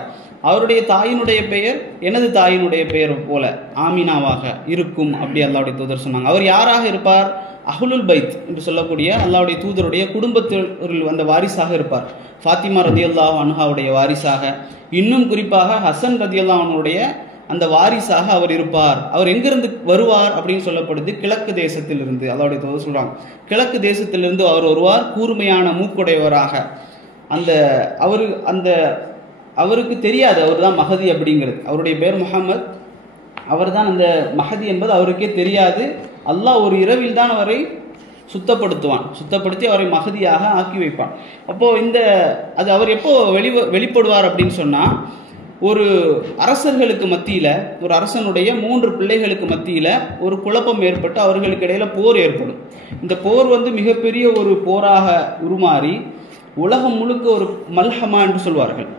அவருடைய தாயினுடைய பெயர் எனது தாயினுடைய பெயர் போல ஆமினாவாக இருக்கும் அப்படி அல்லாஹ்வுடைய தூதர் சொன்னாங்க. அவர் யாராக இருப்பார்? அஹ்லுல் பைத் என்று சொல்லக்கூடிய அல்லாஹ்வுடைய தூதருடைய குடும்பத்தில் வந்த வாரிசாக இருப்பார். ஃபாத்திமா ரதியல்லாஹு அன்ஹாவுடைய வாரிசாக, இன்னும் குறிப்பாக ஹசன் ரதியல்லாஹு அன்ஹுடைய அந்த வாரிசாக அவர் இருப்பார். அவர் எங்கிருந்து வருவார் அப்படின்னு சொல்லப்படுது? கிழக்கு தேசத்திலிருந்து. அல்லாஹ்வுடைய தூதர் சொல்றாங்க, கிழக்கு தேசத்திலிருந்து அவர் வருவார், கூர்மையான மூக்குடையவராக. அவருக்கு தெரியாது அவர் தான் மஹதி அப்படிங்கிறது. அவருடைய பேர் முஹம்மது, அவர் தான் அந்த மஹதி என்பது அவருக்கே தெரியாது. அல்லாஹ் ஒரு இரவில் தான் அவரை சுத்தப்படுத்தி அவரை மஹதியாக ஆக்கி வைப்பான். அப்போது அவர் எப்போ வெளிப்படுவார் அப்படின்னு சொன்னால், ஒரு அரசர்களுக்கு மத்தியில், ஒரு அரசனுடைய 3 பிள்ளைகளுக்கு மத்தியில் ஒரு குழப்பம் ஏற்பட்டு அவர்களுக்கு இடையில போர் ஏற்படும். இந்த போர் மிகப்பெரிய ஒரு போராக உருமாறி உலகம் முழுக்க ஒரு மல்ஹமா என்று சொல்வார்கள்.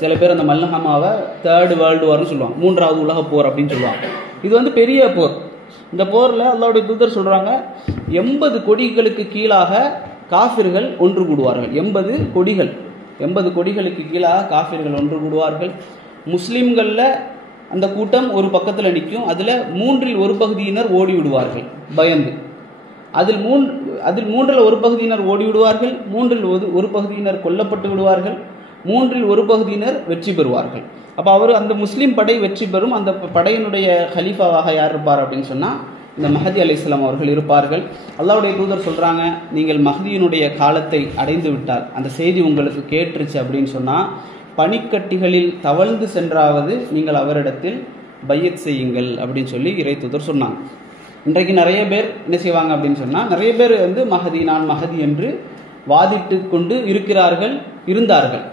சில பேர் அந்த மல்ஹமாவை 3rd வேர்ல்டு வார்னு சொல்லுவாங்க, 3வது உலக போர் அப்படின்னு சொல்லுவாங்க. இது பெரிய போர். இந்த போரில் அல்லாஹ்வுடைய தூதர் சொல்கிறாங்க, 80 கொடிகளுக்கு கீழாக காஃபிர்கள் ஒன்று கூடுவார்கள். 80 கொடிகளுக்கு கீழாக காஃபிர்கள் ஒன்று கூடுவார்கள். முஸ்லீம்களில் அந்த கூட்டம் ஒரு பக்கத்தில் நிற்கும். அதில் 3இல் ஒரு பகுதியினர் ஓடி விடுவார்கள் பயந்து. அதில் 3இல் ஒரு பகுதியினர் ஓடி விடுவார்கள், 3இல் ஒரு பகுதியினர் கொல்லப்பட்டு விடுவார்கள், 3இல் ஒரு பகுதியினர் வெற்றி பெறுவார்கள். அப்போ அந்த முஸ்லீம் படை வெற்றி பெறும். அந்த படையினுடைய ஹலீஃபாவாக யார் இருப்பார் அப்படின்னு சொன்னால் இந்த மஹதி அலைஹிஸ்ஸலாம் அவர்கள் இருப்பார்கள். அல்லாஹ்வுடைய தூதர் சொல்கிறாங்க, நீங்கள் மஹதியினுடைய காலத்தை அடைந்து விட்டால், அந்த செய்தி உங்களுக்கு கேட்டுருச்சு அப்படின்னு சொன்னால், பனிக்கட்டிகளில் தவழ்ந்து சென்றாவது நீங்கள் அவரிடத்தில் பையத் செய்யுங்கள் அப்படின்னு சொல்லி இறை தூதர் சொன்னாங்க. இன்றைக்கு நிறைய பேர் என்ன செய்வாங்க அப்படின்னு சொன்னால், நிறைய பேர் நான் மஹதி என்று வாதிட்டு கொண்டு இருந்தார்கள்.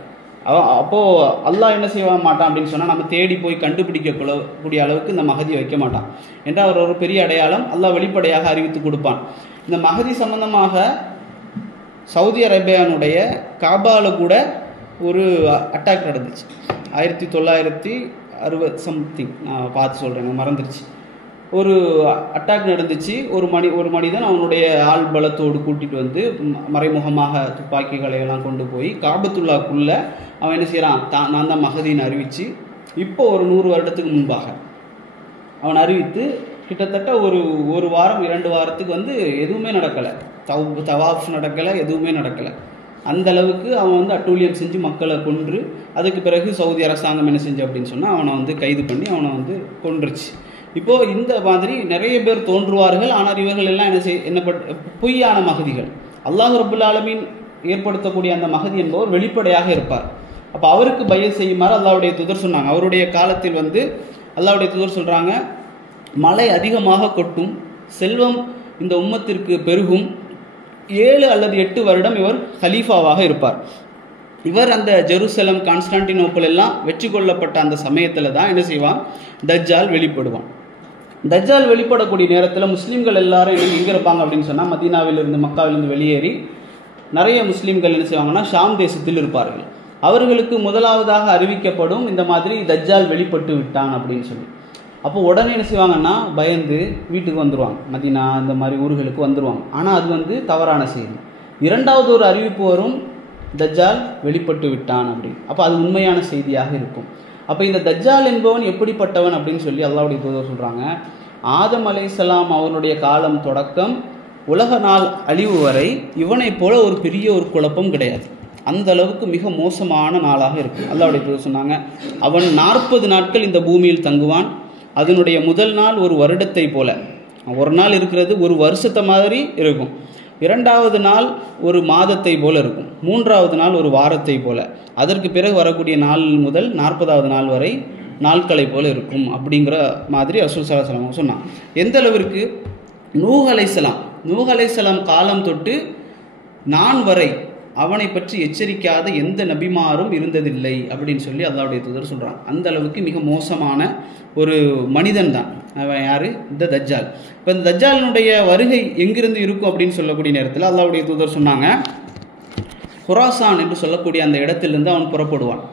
அப்போது அல்லாஹ் என்ன செய்ய மாட்டான் அப்படின்னு சொன்னால், நம்ம தேடி போய் கண்டுபிடிக்கக்கூடிய அளவுக்கு இந்த மஹதி வைக்க மாட்டான் என்றால் அவர் ஒரு பெரிய அடையாளம் அல்லாஹ் வெளிப்படையாக அறிவித்து கொடுப்பான். இந்த மஹதி சம்பந்தமாக சவுதி அரேபியானுடைய காபாவில் கூட ஒரு அட்டாக் நடந்துச்சு. 1960 சம்திங், நான் பார்த்து சொல்கிறேங்க, மறந்துடுச்சு. ஒரு அட்டாக் நடந்துச்சு. ஒரு மனிதன் அவனுடைய ஆள் பலத்தோடு கூட்டிகிட்டு மறைமுகமாக துப்பாக்கிகளை எல்லாம் கொண்டு போய் காபத்துல்லாக்குள்ளே அவன் என்ன செய்கிறான், நான் தான் மஹதின்னு அறிவித்து, இப்போ ஒரு 100 வருடத்துக்கு முன்பாக அவன் அறிவித்து கிட்டத்தட்ட ஒரு வாரம் 2 வாரத்துக்கு எதுவுமே நடக்கலை, தவாஃப் நடக்கலை, எதுவுமே நடக்கலை. அந்த அளவுக்கு அவன் அட்டூழியம் செஞ்சு மக்களை கொன்று, அதுக்கு பிறகு சவுதி அரசாங்கம் என்ன செஞ்சு அப்படின்னு சொன்னால் அவனை கைது பண்ணி அவனை கொன்றுச்சு. இப்போது இந்த மாதிரி நிறைய பேர் தோன்றுவார்கள். ஆனால் இவர்கள் எல்லாம் என்ன பொய்யான மஹதிகள். அல்லாஹ் ரப்புல் ஆலமீன் ஏற்படுத்தக்கூடிய அந்த மஹதி என்பவர் வெளிப்படையாக இருப்பார். அப்போ அவருக்கு பையத் செய்யுமாறு அல்லாஹ்வுடைய தூதர் சொன்னாங்க. அவருடைய காலத்தில் அல்லாஹ்வுடைய தூதர் சொல்கிறாங்க, மழை அதிகமாக கொட்டும், செல்வம் இந்த உம்மத்திற்கு பெருகும், 7 அல்லது 8 வருடம் இவர் ஹலீஃபாவாக இருப்பார். இவர் அந்த ஜெருசலம், கான்ஸ்டான்டினோப்பிள் எல்லாம் வெற்றி கொள்ளப்பட்ட அந்த சமயத்தில் தான் என்ன செய்வான், தஜ்ஜால் வெளிப்படுவான். தஜ்ஜால் வெளிப்படக்கூடிய நேரத்தில் முஸ்லீம்கள் எல்லாரும் எங்கே இருப்பாங்க அப்படின்னு சொன்னால், மதீனாவிலிருந்து மக்காவிலிருந்து வெளியேறி நிறைய முஸ்லீம்கள் என்ன செய்வாங்கன்னா ஷாம் தேசத்தில் இருப்பார்கள். அவர்களுக்கு முதலாவதாக அறிவிக்கப்படும் இந்த மாதிரி தஜ்ஜால் வெளிப்பட்டு விட்டான் அப்படின்னு சொல்லி. அப்போ உடனே என்ன செய்வாங்கன்னா பயந்து வீட்டுக்கு வந்துடுவாங்க, மதீனா இந்த மாதிரி ஊர்களுக்கு வந்துடுவாங்க. ஆனால் அது தவறான செய்தி. 2வது ஒரு அறிவிப்பு வரும், தஜ்ஜால் வெளிப்பட்டு விட்டான் அப்படின்னு. அப்போ அது உண்மையான செய்தியாக இருக்கும். அப்போ இந்த தஜ்ஜால் என்பவன் எப்படிப்பட்டவன் அப்படின்னு சொல்லி அல்லாஹ்வுடைய தூதர் சொல்கிறாங்க, ஆதம் அலைஹிஸ்ஸலாம் அவனுடைய காலம் தொடக்கம் உலக நாள் அழிவு வரை இவனை போல ஒரு பெரிய ஒரு குழப்பம் கிடையாது. அந்த அளவுக்கு மிக மோசமான நாளாக இருக்கும். அல்லாஹ்வுடைய தூதர் சொன்னாங்க, அவன் 40 நாட்கள் இந்த பூமியில் தங்குவான். அதனுடைய முதல் நாள் ஒரு வருடத்தை போல, ஒரு நாள் இருக்கிறது ஒரு வருஷத்தை மாதிரி இருக்கும். 2வது நாள் ஒரு மாதத்தை போல இருக்கும். 3வது நாள் ஒரு வாரத்தை போல. அதற்கு பிறகு வரக்கூடிய நாள் முதல் 40வது நாள் வரை நாட்களை போல இருக்கும் அப்படிங்கிற மாதிரி ரசூல் ஸல்லல்லாஹு அலைஹி வஸல்லம் சொன்னாங்க. எந்த அளவிற்கு நூஹ் அலைஹிஸ்ஸலாம் காலம் தொட்டு நான் வரை அவனை பற்றி எச்சரிக்காத எந்த நபிமாரும் இருந்ததில்லை அப்படின்னு சொல்லி அல்லாஹ்வுடைய தூதர் சொல்கிறாங்க. அந்த அளவுக்கு மிக மோசமான ஒரு மனிதன் தான் அவன். யார்? இந்த தஜ்ஜால். இப்போ இந்த தஜ்ஜாலினுடைய வருகை எங்கிருந்து இருக்கும் அப்படின்னு சொல்லக்கூடிய நேரத்தில் அல்லாஹ்வுடைய தூதர் சொன்னாங்க, குராசான் என்று சொல்லக்கூடிய அந்த இடத்திலிருந்து அவன் புறப்படுவான்.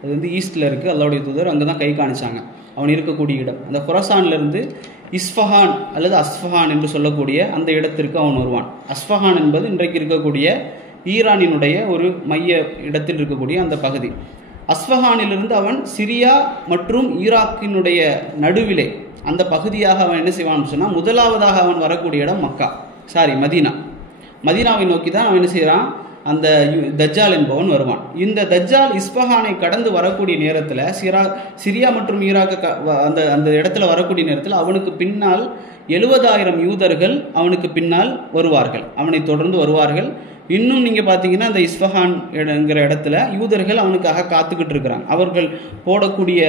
அது வந்து ஈஸ்டில் இருக்குது. அல்லாஹ்வுடைய தூதர் அங்கே தான் கை காணிச்சாங்க அவன் இருக்கக்கூடிய இடம். அந்த குராசான்லேருந்து இஸ்ஃபஹான் அல்லது அஸ்ஃபஹான் என்று சொல்லக்கூடிய அந்த இடத்திற்கு அவன் வருவான். அஸ்ஃபஹான் என்பது இன்றைக்கு இருக்கக்கூடிய ஈரானினுடைய ஒரு மைய இடத்தில் இருக்கக்கூடிய அந்த பகுதி. அஸ்ஃபஹானிலிருந்து அவன் சிரியா மற்றும் ஈராக்கினுடைய நடுவிலே அந்த பகுதியாக அவன் என்ன செய்வான்னு சொன்னால், முதலாவதாக அவன் வரக்கூடிய இடம் மதீனாவை நோக்கி தான் அவன் என்ன செய்கிறான், அந்த தஜ்ஜால் என்பவன் வருவான். இந்த தஜ்ஜால் இஸ்ஃபஹானை கடந்து வரக்கூடிய நேரத்தில் சிரியா மற்றும் ஈராக்கு அந்த இடத்துல வரக்கூடிய நேரத்தில் அவனுக்கு பின்னால் 70,000 யூதர்கள் அவனுக்கு பின்னால் வருவார்கள், அவனை தொடர்ந்து வருவார்கள். இன்னும் நீங்கள் பார்த்தீங்கன்னா அந்த இஸ்ஃபஹான் என்கிற இடத்துல யூதர்கள் அவனுக்காக காத்துக்கிட்டு இருக்கிறாங்க. அவர்கள் போடக்கூடிய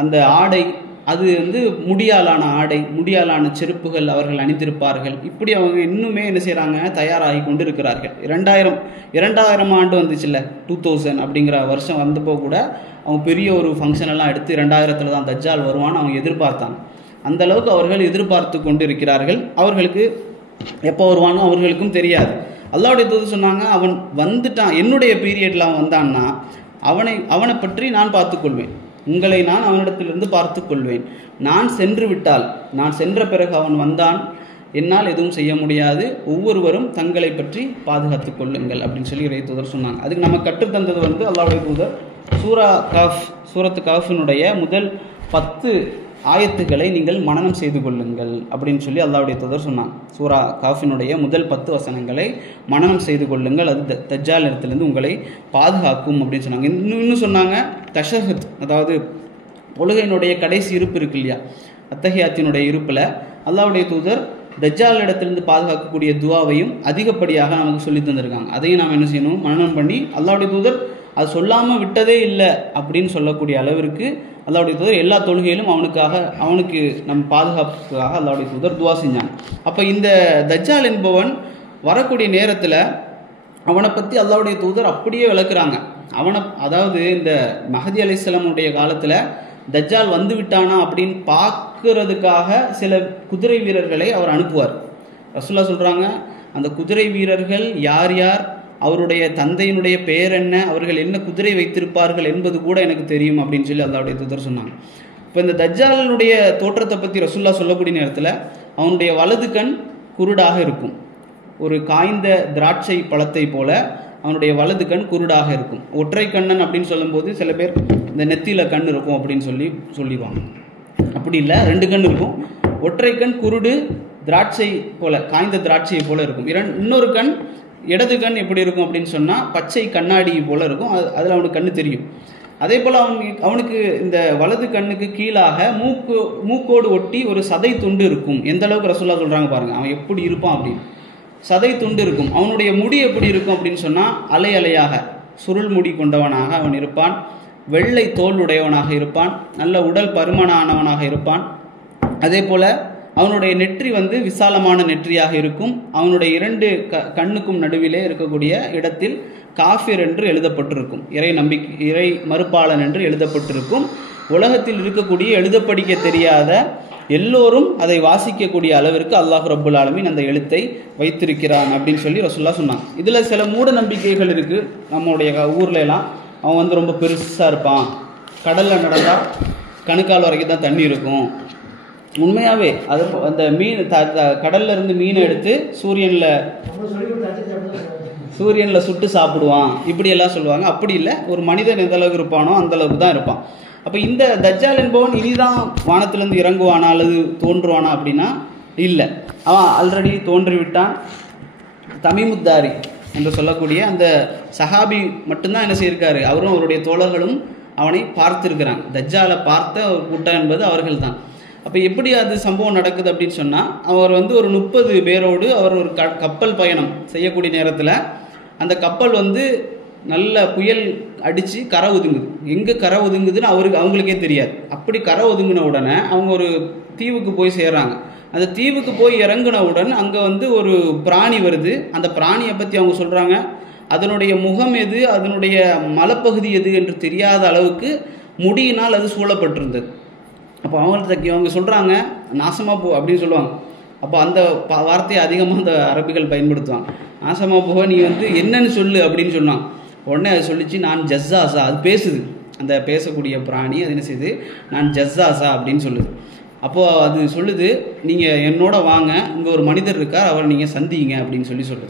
அந்த ஆடை அது வந்து முடியாலான ஆடை, முடியாலான செருப்புகள் அவர்கள் அணிந்திருப்பார்கள். இப்படி அவங்க இன்னுமே என்ன செய்கிறாங்க, தயாராகி கொண்டு இருக்கிறார்கள். 2000 ஆண்டு வந்துச்சுல்ல, 2000 அப்படிங்கிற வருஷம் வந்தப்போ கூட அவங்க பெரிய ஒரு ஃபங்க்ஷன் எல்லாம் எடுத்து 2000 தான் தஜ்ஜால் வருவான்னு அவங்க எதிர்பார்த்தாங்க. அந்த அளவுக்கு அவர்கள் எதிர்பார்த்து கொண்டு இருக்கிறார்கள். அவர்களுக்கு எப்போ வருவானோ அவர்களுக்கும் தெரியாது. அல்லாஹ்வுடைய தூதர் சொன்னாங்க, அவன் வந்துட்டான், என்னுடைய பீரியடில் அவன் வந்தான்னா அவனை பற்றி நான் பார்த்துக்கொள்வேன், உங்களை நான் அவனிடத்திலிருந்து பார்த்து கொள்வேன். நான் சென்று விட்டால், நான் சென்ற பிறகு அவன் வந்தான், என்னால் எதுவும் செய்ய முடியாது, ஒவ்வொருவரும் தங்களை பற்றி பாதுகாத்து கொள்ளுங்கள் அப்படின்னு சொல்லி இறை தூதர் சொன்னாங்க. அதுக்கு நம்ம கற்றுத்தந்தது வந்து அல்லாஹ்வுடைய தூதர் சூரத்து காஃபினுடைய முதல் 10 ஆயத்துக்களை நீங்கள் மனனம் செய்து கொள்ளுங்கள் அப்படின்னு சொல்லி அல்லாஹ்வுடைய தூதர் சொன்னாங்க. சூரா காஃபினுடைய முதல் 10 வசனங்களை மனனம் செய்து கொள்ளுங்கள், அது தஜ்ஜால் இடத்திலிருந்து உங்களை பாதுகாக்கும் அப்படின்னு சொன்னாங்க. இன்னும் சொன்னாங்க, தஷஹத், அதாவது தொழுகையினுடைய கடைசி இருப்பு இருக்கு இல்லையா, அத்தஹியாத்தினுடைய இருப்பில் அல்லாஹ்வுடைய தூதர் தஜ்ஜால் இடத்திலிருந்து பாதுகாக்கக்கூடிய துவாவையும் அதிகப்படியாக நமக்கு சொல்லி தந்திருக்காங்க. அதையும் நாம் என்ன செய்யணும், மனனம் பண்ணி, அல்லாஹ்வுடைய தூதர் அது சொல்லாமல் விட்டதே இல்லை அப்படின்னு சொல்லக்கூடிய அளவிற்கு அல்லாஹ்வுடைய தூதர் எல்லா தொழுகையிலும் அவனுக்கு நம் பாதுகாப்புக்காக அல்லாஹ்வுடைய தூதர் துவா செஞ்சாங்க. அப்போ இந்த தஜ்ஜால் என்பவன் வரக்கூடிய நேரத்தில் அவனை பற்றி அல்லாஹ்வுடைய தூதர் அப்படியே விளக்குறாங்க. அதாவது இந்த மஹதி அலைஹிஸ்ஸலாமுடைய காலத்தில் தஜ்ஜால் வந்து விட்டானா அப்படின்னு பார்க்கறதுக்காக சில குதிரை வீரர்களை அவர் அனுப்புவார். ரசூலுல்லாஹ் சொல்கிறாங்க, அந்த குதிரை வீரர்கள் யார் யார், அவருடைய தந்தையினுடைய பெயர் என்ன, அவர்கள் என்ன குதிரை வைத்திருப்பார்கள் என்பது கூட எனக்கு தெரியும் அப்படின்னு சொல்லி அல்லாஹ்வுடைய தூதர் சொன்னாங்க. இப்போ இந்த தஜ்ஜாலுடைய தோற்றத்தை பற்றி ரசூலுல்லாஹ் சொல்லக்கூடிய நேரத்தில் அவனுடைய வலது கண் குருடாக இருக்கும், ஒரு காய்ந்த திராட்சை பழத்தை போல அவனுடைய வலது கண் குருடாக இருக்கும். ஒற்றை கண்ணன் அப்படின்னு சொல்லும்போது சில பேர் இந்த நெத்தியில் கண் இருக்கும் அப்படின்னு சொல்லிடுவாங்க. அப்படி இல்லை, 2 கண் இருக்கும். ஒற்றை கண் குருடு, திராட்சை போல, காய்ந்த திராட்சையை போல இருக்கும். இன்னொரு கண், இடது கண் எப்படி இருக்கும் அப்படின்னு சொன்னால் பச்சை கண்ணாடி போல இருக்கும், அதில் அவனுக்கு கண்ணு தெரியும். அதே போல் அவனுக்கு இந்த வலது கண்ணுக்கு கீழாக மூக்கோடு ஒட்டி ஒரு சதை துண்டு இருக்கும். எந்த அளவுக்கு ரசூலுல்லாஹ் சொல்கிறாங்க பாருங்கள், அவன் எப்படி இருப்பான் அப்படின்னு. சதை துண்டு இருக்கும். அவனுடைய முடி எப்படி இருக்கும் அப்படின்னு சொன்னால் அலை அலையாக சுருள் முடி கொண்டவனாக அவன் இருப்பான். வெள்ளை தோல் உடையவனாக இருப்பான். நல்ல உடல் பருமனானவனாக இருப்பான். அதே போல் அவனுடைய நெற்றி வந்து விசாலமான நெற்றியாக இருக்கும். அவனுடைய 2 கண்ணுக்கும் நடுவிலே இருக்கக்கூடிய இடத்தில் காஃபிர் என்று எழுதப்பட்டிருக்கும், இறை மறுப்பாளன் என்று எழுதப்பட்டிருக்கும். உலகத்தில் இருக்கக்கூடிய எழுத படிக்க தெரியாத எல்லோரும் அதை வாசிக்கக்கூடிய அளவிற்கு அல்லாஹ் ரப்புல் ஆலமீன் அந்த எழுத்தை வைத்திருக்கிறான் அப்படின்னு சொல்லி ரசூலுல்லாஹ் சொன்னாங்க. இதில் சில மூட நம்பிக்கைகள் இருக்குது. நம்முடைய ஊரில் எல்லாம் அவன் வந்து ரொம்ப பெருசாக இருப்பான், கடலில் நடந்தால் கணுக்கால் வரைக்கும் தான் தண்ணி இருக்கும். உண்மையாகவே அது அந்த மீன் கடல்ல இருந்து மீனை எடுத்து சூரியனில் சுட்டு சாப்பிடுவான், இப்படியெல்லாம் சொல்லுவாங்க. அப்படி இல்லை, ஒரு மனிதன் எந்த அளவுக்கு இருப்பானோ அந்த அளவுக்கு தான் இருப்பான். அப்போ இந்த தஜ்ஜால் என்பவன் இனிதான் வானத்திலிருந்து இறங்குவானா அல்லது தோன்றுவானா அப்படின்னா இல்லை, அவன் ஆல்ரெடி தோன்றிவிட்டான். தமீமுத்தாரி என்று சொல்லக்கூடிய அந்த சஹாபி மட்டும்தான் என்ன செய்யிருக்காரு, அவரும் அவருடைய தோழர்களும் அவனை பார்த்துருக்கிறாங்க. தஜ்ஜாலை பார்த்த ஒரு கூட்டம் என்பது அவர்கள் தான். அப்போ எப்படி அது சம்பவம் நடக்குது அப்படின்னு சொன்னால், அவர் வந்து ஒரு 30 பேரோடு அவர் ஒரு கப்பல் பயணம் செய்யக்கூடிய நேரத்தில் அந்த கப்பல் வந்து நல்ல புயல் அடித்து கரை ஒதுங்குது. எங்கே கரை ஒதுங்குதுன்னு அவங்களுக்கே தெரியாது. அப்படி கரை ஒதுங்கின உடனே அவங்க ஒரு தீவுக்கு போய் சேர்றாங்க. அந்த தீவுக்கு போய் இறங்கினவுடன் அங்கே வந்து ஒரு பிராணி வருது. அந்த பிராணியை பற்றி அவங்க சொல்கிறாங்க, அதனுடைய முகம் எது, அதனுடைய மலைப்பகுதி எது என்று தெரியாத அளவுக்கு முடியினால் அது சூழப்பட்டிருந்தது. அப்போ அவங்க சொல்கிறாங்க, நாசமாக போ அப்படின்னு சொல்லுவாங்க. அப்போ அந்த வார்த்தையை அதிகமாக அந்த அரபிகள் பயன்படுத்துவாங்க. நாசமாக போக நீ வந்து என்னன்னு சொல்லு அப்படின்னு சொன்னாங்க. உடனே அது சொல்லிச்சு, நான் ஜஸ்ஸாசா. அது பேசுது, அந்த பேசக்கூடிய பிராணி அது என்ன செய்யுது, நான் ஜஸ்ஸாசா அப்படின்னு சொல்லுது. அப்போது அது சொல்லுது, நீங்கள் என்னோட வாங்க, இங்கே ஒரு மனிதர் இருக்கார், அவரை நீங்கள் சந்திங்க அப்படின்னு சொல்லுது.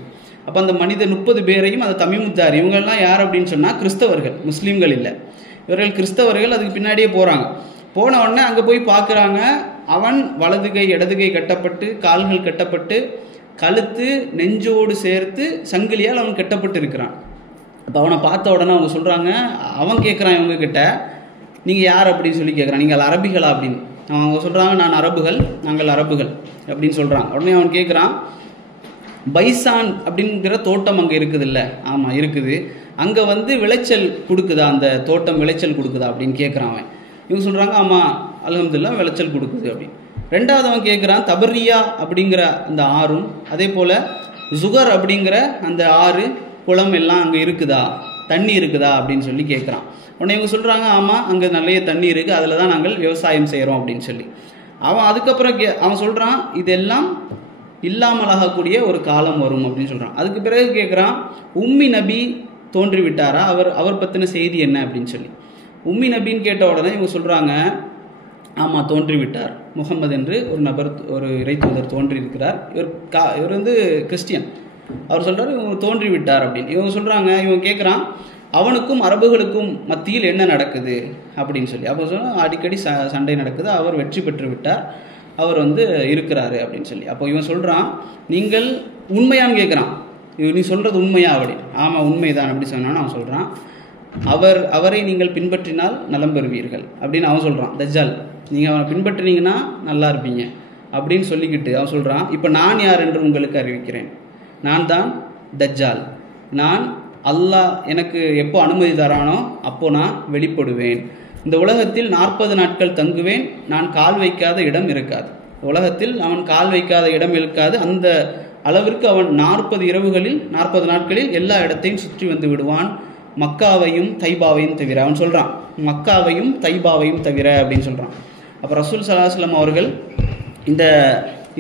அப்போ அந்த மனிதர் 30 பேரையும் அந்த தமீமுத்தார், இவங்கெல்லாம் யார் அப்படின்னு சொன்னால் கிறிஸ்தவர்கள், முஸ்லீம்கள் இல்லை, இவர்கள் கிறிஸ்தவர்கள். அதுக்கு பின்னாடியே போகிறாங்க. போன உடனே அங்கே போய் பார்க்குறாங்க, அவன் வலது கை இடது கை கட்டப்பட்டு, கால்கள் கட்டப்பட்டு, கழுத்து நெஞ்சோடு சேர்த்து சங்கிலியால் அவன் கட்டப்பட்டு இருக்கிறான். அப்போ அவனை பார்த்த உடனே அவங்க சொல்கிறாங்க, அவன் கேட்குறான் இவங்கக்கிட்ட, நீங்கள் யார் அப்படின்னு சொல்லி கேட்குறான், நீங்கள் அரபிகளா அப்படின்னு. அவங்க சொல்கிறாங்க, நாங்கள் அரபுகள் அப்படின்னு சொல்கிறான். உடனே அவன் கேட்குறான், பைசான் அப்படிங்கிற தோட்டம் அங்கே இருக்குது இல்லை? ஆமாம் இருக்குது. அங்கே வந்து விளைச்சல் கொடுக்குதா, அந்த தோட்டம் விளைச்சல் கொடுக்குதா அப்படின்னு கேட்குறான் அவன். இவங்க சொல்கிறாங்க, ஆமாம் அல்ஹம்துலில்லாஹ் விளைச்சல் கொடுக்குது அப்படின்னு. ரெண்டாவது அவன் கேட்குறான், தபர்ரியா அப்படிங்கிற அந்த ஆறும், அதே போல் ஜுகர் அப்படிங்கிற அந்த ஆறு குளம் எல்லாம் அங்கே இருக்குதா, தண்ணி இருக்குதா அப்படின்னு சொல்லி கேட்குறான். உடனே இவங்க சொல்கிறாங்க, ஆமாம் அங்கே நிறைய தண்ணி இருக்குது, அதில் தான் நாங்கள் விவசாயம் செய்கிறோம் அப்படின்னு சொல்லி. அவன் அதுக்கப்புறம் அவன் சொல்கிறான், இதெல்லாம் இல்லாமலாகக்கூடிய ஒரு காலம் வரும் அப்படின்னு சொல்கிறான். அதுக்கு பிறகு கேட்குறான், உம்மி நபி தோன்றிவிட்டாரா, அவர் பற்றின செய்தி என்ன அப்படின்னு சொல்லி. உம்மி நபின்னு கேட்ட உடனே இவங்க சொல்கிறாங்க, ஆமாம் தோன்றிவிட்டார், முகமது என்று ஒரு நபர், ஒரு இறை தூதர் தோன்றியிருக்கிறார். இவர் வந்து கிறிஸ்டியன். அவர் சொல்கிறார் இவங்க தோன்றிவிட்டார் அப்படின்னு. இவங்க சொல்கிறாங்க, இவங்க கேட்குறான், அவனுக்கும் அரபுகளுக்கும் மத்தியில் என்ன நடக்குது அப்படின்னு சொல்லி. அப்போ சொன்னால் அடிக்கடி சண்டை நடக்குது, அவர் வெற்றி பெற்று விட்டார், அவர் வந்து இருக்கிறாரு அப்படின்னு சொல்லி. அப்போ இவன் சொல்கிறான், நீங்கள் உண்மையான்னு கேட்குறான், நீ சொல்கிறது உண்மையா அப்படின்னு. ஆமாம் உண்மைதான் அப்படி சொன்னான்னு அவன் சொல்கிறான். அவரை நீங்கள் பின்பற்றினால் நலம் பெறுவீர்கள் அப்படின்னு அவன் சொல்கிறான். தஜ்ஜால், நீங்கள் அவனை பின்பற்றினீங்கன்னா நல்லா இருப்பீங்க அப்படின்னு சொல்லிக்கிட்டு அவன் சொல்கிறான், இப்போ நான் யார் என்று உங்களுக்கு அறிவிக்கிறேன், நான் தான் தஜ்ஜால். நான் அல்லாஹ் எனக்கு எப்போ அனுமதி தரானோ அப்போ நான் வெளிப்படுவேன். இந்த உலகத்தில் 40 நாட்கள் தங்குவேன், நான் கால் வைக்காத இடம் இருக்காது. உலகத்தில் அவன் கால் வைக்காத இடம் இருக்காது. அந்த அளவிற்கு அவன் 40 இரவுகளில் 40 நாட்களில் எல்லா இடத்தையும் சுற்றி வந்து விடுவான், மக்காவையும் தைபாவையும் தவிர. அவன் சொல்கிறான், மக்காவையும் தைபாவையும் தவிர அப்படின்னு சொல்கிறான். அப்போ ரசூல் ஸல்லல்லாஹு அலைஹி வஸல்லம் அவர்கள்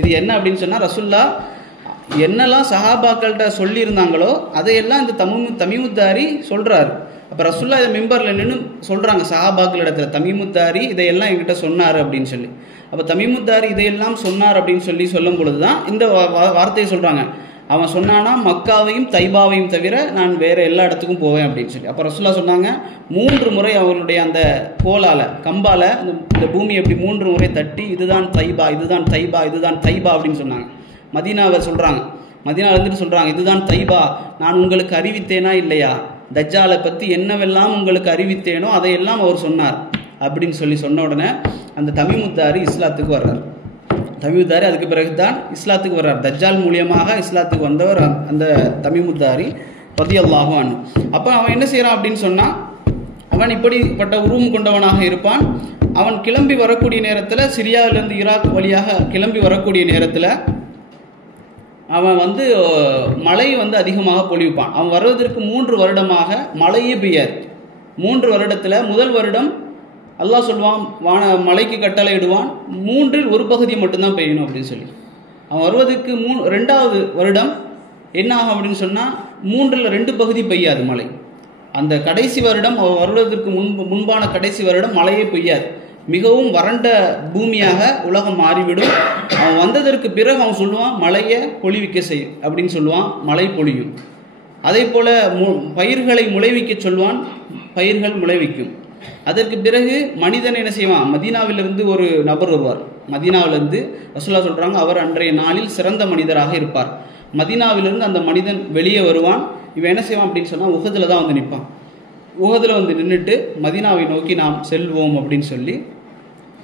இது என்ன அப்படின்னு சொன்னால், ரசூல்லா என்னெல்லாம் சஹாபாக்கள்கிட்ட சொல்லியிருந்தாங்களோ அதையெல்லாம் இந்த தமீமுத்தாரி சொல்கிறாரு. அப்போ ரசூல்லா இதை மிம்பரில் நின்று சொல்கிறாங்க சஹாபாக்கள் இடத்துல, தமீமுத்தாரி இதையெல்லாம் என்கிட்ட சொன்னார் அப்படின்னு சொல்லி. அப்போ தமீமுத்தாரி இதையெல்லாம் சொன்னார் அப்படின்னு சொல்லும் பொழுது தான் இந்த வார்த்தையை சொல்கிறாங்க, அவன் சொன்னானா மக்காவையும் தைபாவையும் தவிர நான் வேறு எல்லா இடத்துக்கும் போவேன் அப்படின்னு சொல்லி. அப்போ ரசூல்லா சொன்னாங்க, 3 முறை அவர்களுடைய அந்த கோலால் கம்பால் இந்த பூமியை எப்படி 3 முறை தட்டி, இதுதான் தைபா, இதுதான் தைபா, இதுதான் தைபா அப்படின்னு சொன்னாங்க. மதீனாவை சொல்கிறாங்க, மதீனாவில் இருந்துட்டு சொல்கிறாங்க, இதுதான் தைபா, நான் உங்களுக்கு அறிவித்தேனா இல்லையா, தஜ்ஜாலை பற்றி என்னவெல்லாம் உங்களுக்கு அறிவித்தேனோ அதையெல்லாம் அவர் சொன்னார் அப்படின்னு சொன்ன உடனே அந்த தமீமுத்தாரி இஸ்லாத்துக்கு வர்றார். தமீமுத்தாரி அதுக்கு பிறகு தான் இஸ்லாத்துக்கு வர்றார். தஜ்ஜால் மூலியமாக இஸ்லாத்துக்கு வந்தவர் அந்த தமீமுத்தாரி ரலியல்லாஹு அன்ஹு. அப்போ அவன் என்ன செய்கிறான் அப்படின்னு சொன்னால், அவன் இப்படிப்பட்ட உருவம் கொண்டவனாக இருப்பான். அவன் கிளம்பி வரக்கூடிய நேரத்தில், சிரியாவிலிருந்து ஈராக் வழியாக கிளம்பி வரக்கூடிய நேரத்தில் அவன் வந்து மழை வந்து அதிகமாக பொழிவிப்பான். அவன் வருவதற்கு 3 வருடமாக மழையே பெய்யாது. 3 வருடத்தில் முதல் வருடம் அல்லாஹ் சொல்லுவான், மலைக்கு கட்டளை இடுவான், 3இல் 1 பகுதியை மட்டும்தான் பெய்யணும் அப்படின்னு சொல்லி. அவன் வருவதற்கு 2வது வருடம் என்ன ஆகும் அப்படின்னு சொன்னால், 3இல் 2 பகுதி பெய்யாது மழை. அந்த கடைசி வருடம் அவன் வருவதற்கு முன்பான கடைசி வருடம் மழையே பெய்யாது. மிகவும் வறண்ட பூமியாக உலகம் மாறிவிடும். அவன் வந்ததற்கு பிறகு அவன் சொல்லுவான், மழையை பொழிவிக்க செய்யும் அப்படின்னு சொல்லுவான், மழை பொழியும். அதே போல் பயிர்களை முளைவிக்க சொல்லுவான், பயிர்கள் முளைவிக்கும். அதற்கு பிறகு மனிதன் என்ன செய்வான், மதீனாவிலிருந்து ஒரு நபர் வருவார். மதீனாவிலிருந்து ரசூலுல்லாஹ் சொல்கிறாங்க, அவர் அன்றைய நாளில் சிறந்த மனிதராக இருப்பார். மதீனாவிலிருந்து அந்த மனிதன் வெளியே வருவான். இவன் என்ன செய்வான் அப்படின்னு சொன்னால், உஹதில் தான் வந்து நிற்பான். உஹதில் வந்து நின்றுட்டு மதீனாவை நோக்கி நாம் செல்வோம் அப்படின்னு சொல்லி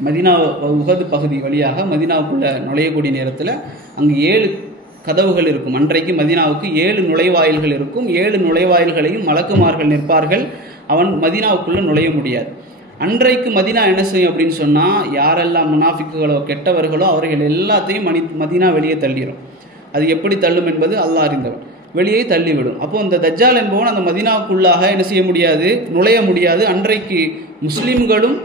மதீனா உஹது பகுதி வழியாக மதீனாவுக்குள்ளே நுழையக்கூடிய நேரத்தில் அங்கு 7 கதவுகள் இருக்கும். அன்றைக்கு மதீனாவுக்கு 7 நுழைவாயில்கள் இருக்கும். 7 நுழைவாயில்களையும் மலக்குமார்கள் நிற்பார்கள். அவன் மதீனாவுக்குள்ளே நுழைய முடியாது. அன்றைக்கு மதீனா என்ன செய்யும் அப்படின்னு சொன்னால், யாரெல்லாம் முனாஃபிக்குகளோ கெட்டவர்களோ அவர்கள் எல்லாத்தையும் மதீனா வெளியே தள்ளிடும். அது எப்படி தள்ளும் என்பது அல்லாஹ் அறிந்தவன். வெளியே தள்ளிவிடும். அப்போ இந்த தஜ்ஜால் என்பவன் அந்த மதீனாவுக்குள்ளாக என்ன செய்ய முடியாது, நுழைய முடியாது. அன்றைக்கு முஸ்லீம்களும்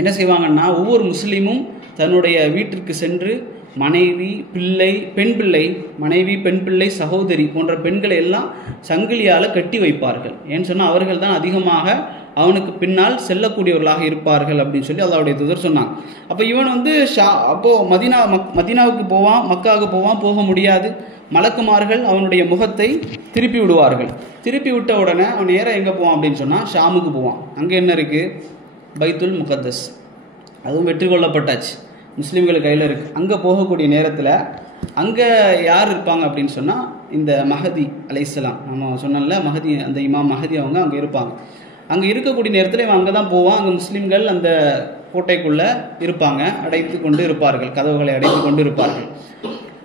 என்ன செய்வாங்கன்னா, ஒவ்வொரு முஸ்லீமும் தன்னுடைய வீட்டிற்கு சென்று மனைவி, பிள்ளை, பெண் பிள்ளை, மனைவி, பெண் பிள்ளை, சகோதரி போன்ற பெண்களை எல்லாம் சங்கிலியால் கட்டி வைப்பார்கள். ஏன்னு சொன்னால் அவர்கள் தான் அதிகமாக அவனுக்கு பின்னால் செல்லக்கூடியவர்களாக இருப்பார்கள் அப்படின்னு சொல்லி அல்லாஹ்வுடைய தூதர் சொன்னாங்க. அப்போ இவன் வந்து அப்போது மதீனாவுக்கு போவான், மக்காவுக்கு போவான், போக முடியாது. மலக்குமார்கள் அவனுடைய முகத்தை திருப்பி விடுவார்கள். திருப்பி விட்ட உடனே அவன் நேராக எங்கே போவான் அப்படின்னு சொன்னால் ஷாமுக்கு போவான். அங்கே என்ன இருக்குது, பைத்துல் முகத்தஸ், அதுவும் வெற்றி கொள்ளப்பட்டாச்சு, முஸ்லீம்கள் கையில் இருக்குது. அங்கே போகக்கூடிய நேரத்தில் அங்கே யார் இருப்பாங்க அப்படின்னு சொன்னால், இந்த மஹதி அலைஹிஸ்ஸலாம், நம்ம சொன்னோம்ல மஹதி, அந்த இமாம் மஹதி அவங்க அங்கே இருப்பாங்க. அங்கே இருக்கக்கூடிய நேரத்தில் இவன் அங்கே தான் போவான். அங்கே முஸ்லீம்கள் அந்த கோட்டைக்குள்ளே இருப்பாங்க, அடைத்து கொண்டு இருப்பார்கள், கதவுகளை அடைத்து கொண்டு இருப்பார்கள்.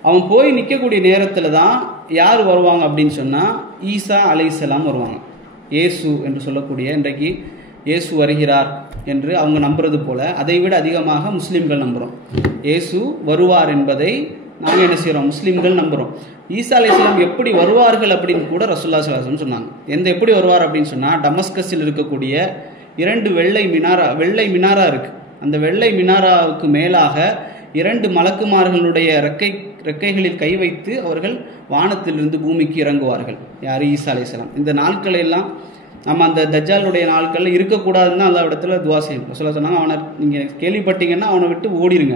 அவன் போய் நிற்கக்கூடிய நேரத்தில் தான் யார் வருவாங்க அப்படின்னு சொன்னால், ஈசா அலைஹிஸ்ஸலாம் வருவாங்க. இயேசு என்று சொல்லக்கூடிய, இன்றைக்கு இயேசு வருகிறார் என்று அவங்க நம்புறது போல அதை விட அதிகமாக முஸ்லீம்கள் நம்புகிறோம். இயேசு வருவார் என்பதை நாங்கள் என்ன செய்கிறோம், முஸ்லீம்கள் நம்புகிறோம். ஈசா அலைஹிஸ்ஸலாம் எப்படி வருவார்கள் அப்படின்னு கூட ரசூலுல்லாஹி ஸல்லல்லாஹு அலைஹி வஸல்லம் சொன்னாங்க. எப்படி வருவார் அப்படின்னு சொன்னால், டமஸ்கஸில் இருக்கக்கூடிய 2 வெள்ளை மினாரா இருக்குது. அந்த வெள்ளை மினாராவுக்கு மேலாக 2 மலக்குமார்களுடைய ரெக்கைகளில் கை வைத்து அவர்கள் வானத்திலிருந்து பூமிக்கு இறங்குவார்கள். யார், ஈசா அலைஹிஸ்ஸலாம். இந்த நாட்களை எல்லாம் நம்ம அந்த தஜ்ஜாலுடைய நாட்களில் இருக்கக்கூடாதுன்னு அல்லாஹ் இடத்துல துவா செய்யணும். சொன்னாங்க, அவனை நீங்கள் கேள்விப்பட்டீங்கன்னா அவனை விட்டு ஓடிடுங்க.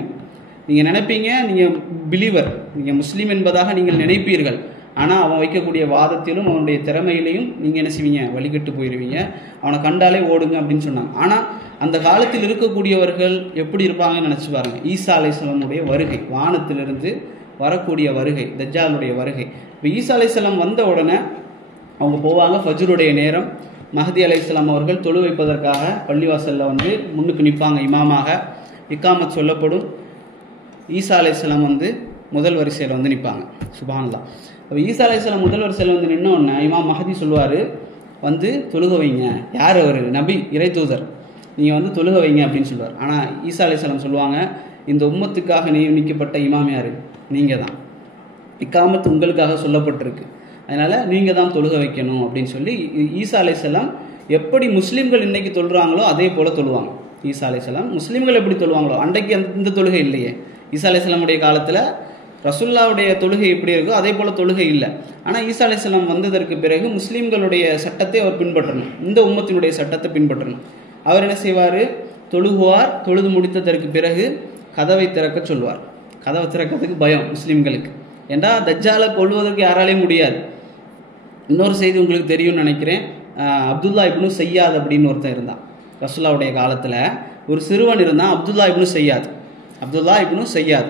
நீங்கள் நினைப்பீங்க நீங்கள் பிலீவர், நீங்கள் முஸ்லீம் என்பதாக நீங்கள் நினைப்பீர்கள். ஆனால் அவன் வைக்கக்கூடிய வாதத்திலும் அவனுடைய திறமையிலையும் நீங்கள் என்ன செய்வீங்க, வழிகட்டு போயிடுவீங்க. அவனை கண்டாலே ஓடுங்க அப்படின்னு சொன்னாங்க. ஆனால் அந்த காலத்தில் இருக்கக்கூடியவர்கள் எப்படி இருப்பாங்கன்னு நினச்சி பாருங்கள். ஈசா அலைஹிஸ்ஸலாமுடைய வருகை, வானத்திலிருந்து வரக்கூடிய வருகை, தஜ்ஜாலுடைய வருகை. இப்போ ஈசா அலைஹிஸ்ஸலாம் வந்த உடனே அவங்க போவாங்க. ஃபஜ்ருடைய நேரம், மஹதி அலைஹிஸ்ஸலாம் அவர்கள் தொழு வைப்பதற்காக பள்ளிவாசலில் வந்து முன்னுக்கு நிற்பாங்க. இமாமாக இக்காமத் சொல்லப்படும். ஈசா அலைஹிஸ்ஸலாம் வந்து முதல் வரிசையில் வந்து நிற்பாங்க. சுப்ஹானல்லாஹ். அப்போ ஈசா அலைஹிஸ்ஸலாம் முதல் வரிசையில் வந்து நின்ன உடனே இமாம் மஹதி சொல்லுவார், வந்து தொழுக வைங்க. யார் அவர், நபி, இறை தூதர், நீங்கள் வந்து தொழுக வைங்க அப்படின்னு சொல்லுவார். ஆனால் ஈசா அலைஹிஸ்ஸலாம் சொல்லுவாங்க, இந்த உம்மத்துக்காக நியமிக்கப்பட்ட இமாம் யார், நீங்கள் தான். இக்காமத் உங்களுக்காக சொல்லப்பட்டிருக்கு, அதனால் நீங்கள் தான் தொழுக வைக்கணும் அப்படின்னு சொல்லி ஈசா அலைஹிஸ்ஸலாம் எப்படி முஸ்லீம்கள் இன்றைக்கி தொழுறாங்களோ அதே போல் தொழுவாங்க. ஈசா அலைஹிஸ்ஸலாம் முஸ்லீம்கள் எப்படி தொழுவாங்களோ, அன்றைக்கு இந்த தொழுகை இல்லையே. ஈசா அலைஹிஸ்ஸலாமுடைய காலத்தில் ரசூலுல்லாவுடைய தொழுகை எப்படி இருக்கோ அதே போல் தொழுகை இல்லை. ஆனால் ஈசா அலைஹிஸ்ஸலாம் வந்ததற்கு பிறகு முஸ்லீம்களுடைய சட்டத்தை அவர் பின்பற்றணும், இந்த உம்மத்தினுடைய சட்டத்தை பின்பற்றணும். அவர் என்ன செய்வார், தொழுகுவார். தொழுது முடித்ததற்கு பிறகு கதவை திறக்க சொல்வார். கதவை திறக்கிறதுக்கு பயம் முஸ்லீம்களுக்கு, ஏண்டா தஜ்ஜாலை கொள்வதற்கு யாராலையும் முடியாது. இன்னொரு செய்தி உங்களுக்கு தெரியும்னு நினைக்கிறேன். அப்துல்லா இப்னு சையாத் அப்படின்னு ஒருத்தன் இருந்தான். ரசூலுல்லாவுடைய காலத்தில் ஒரு சிறுவன் இருந்தான், அப்துல்லா இப்னு சையாத்.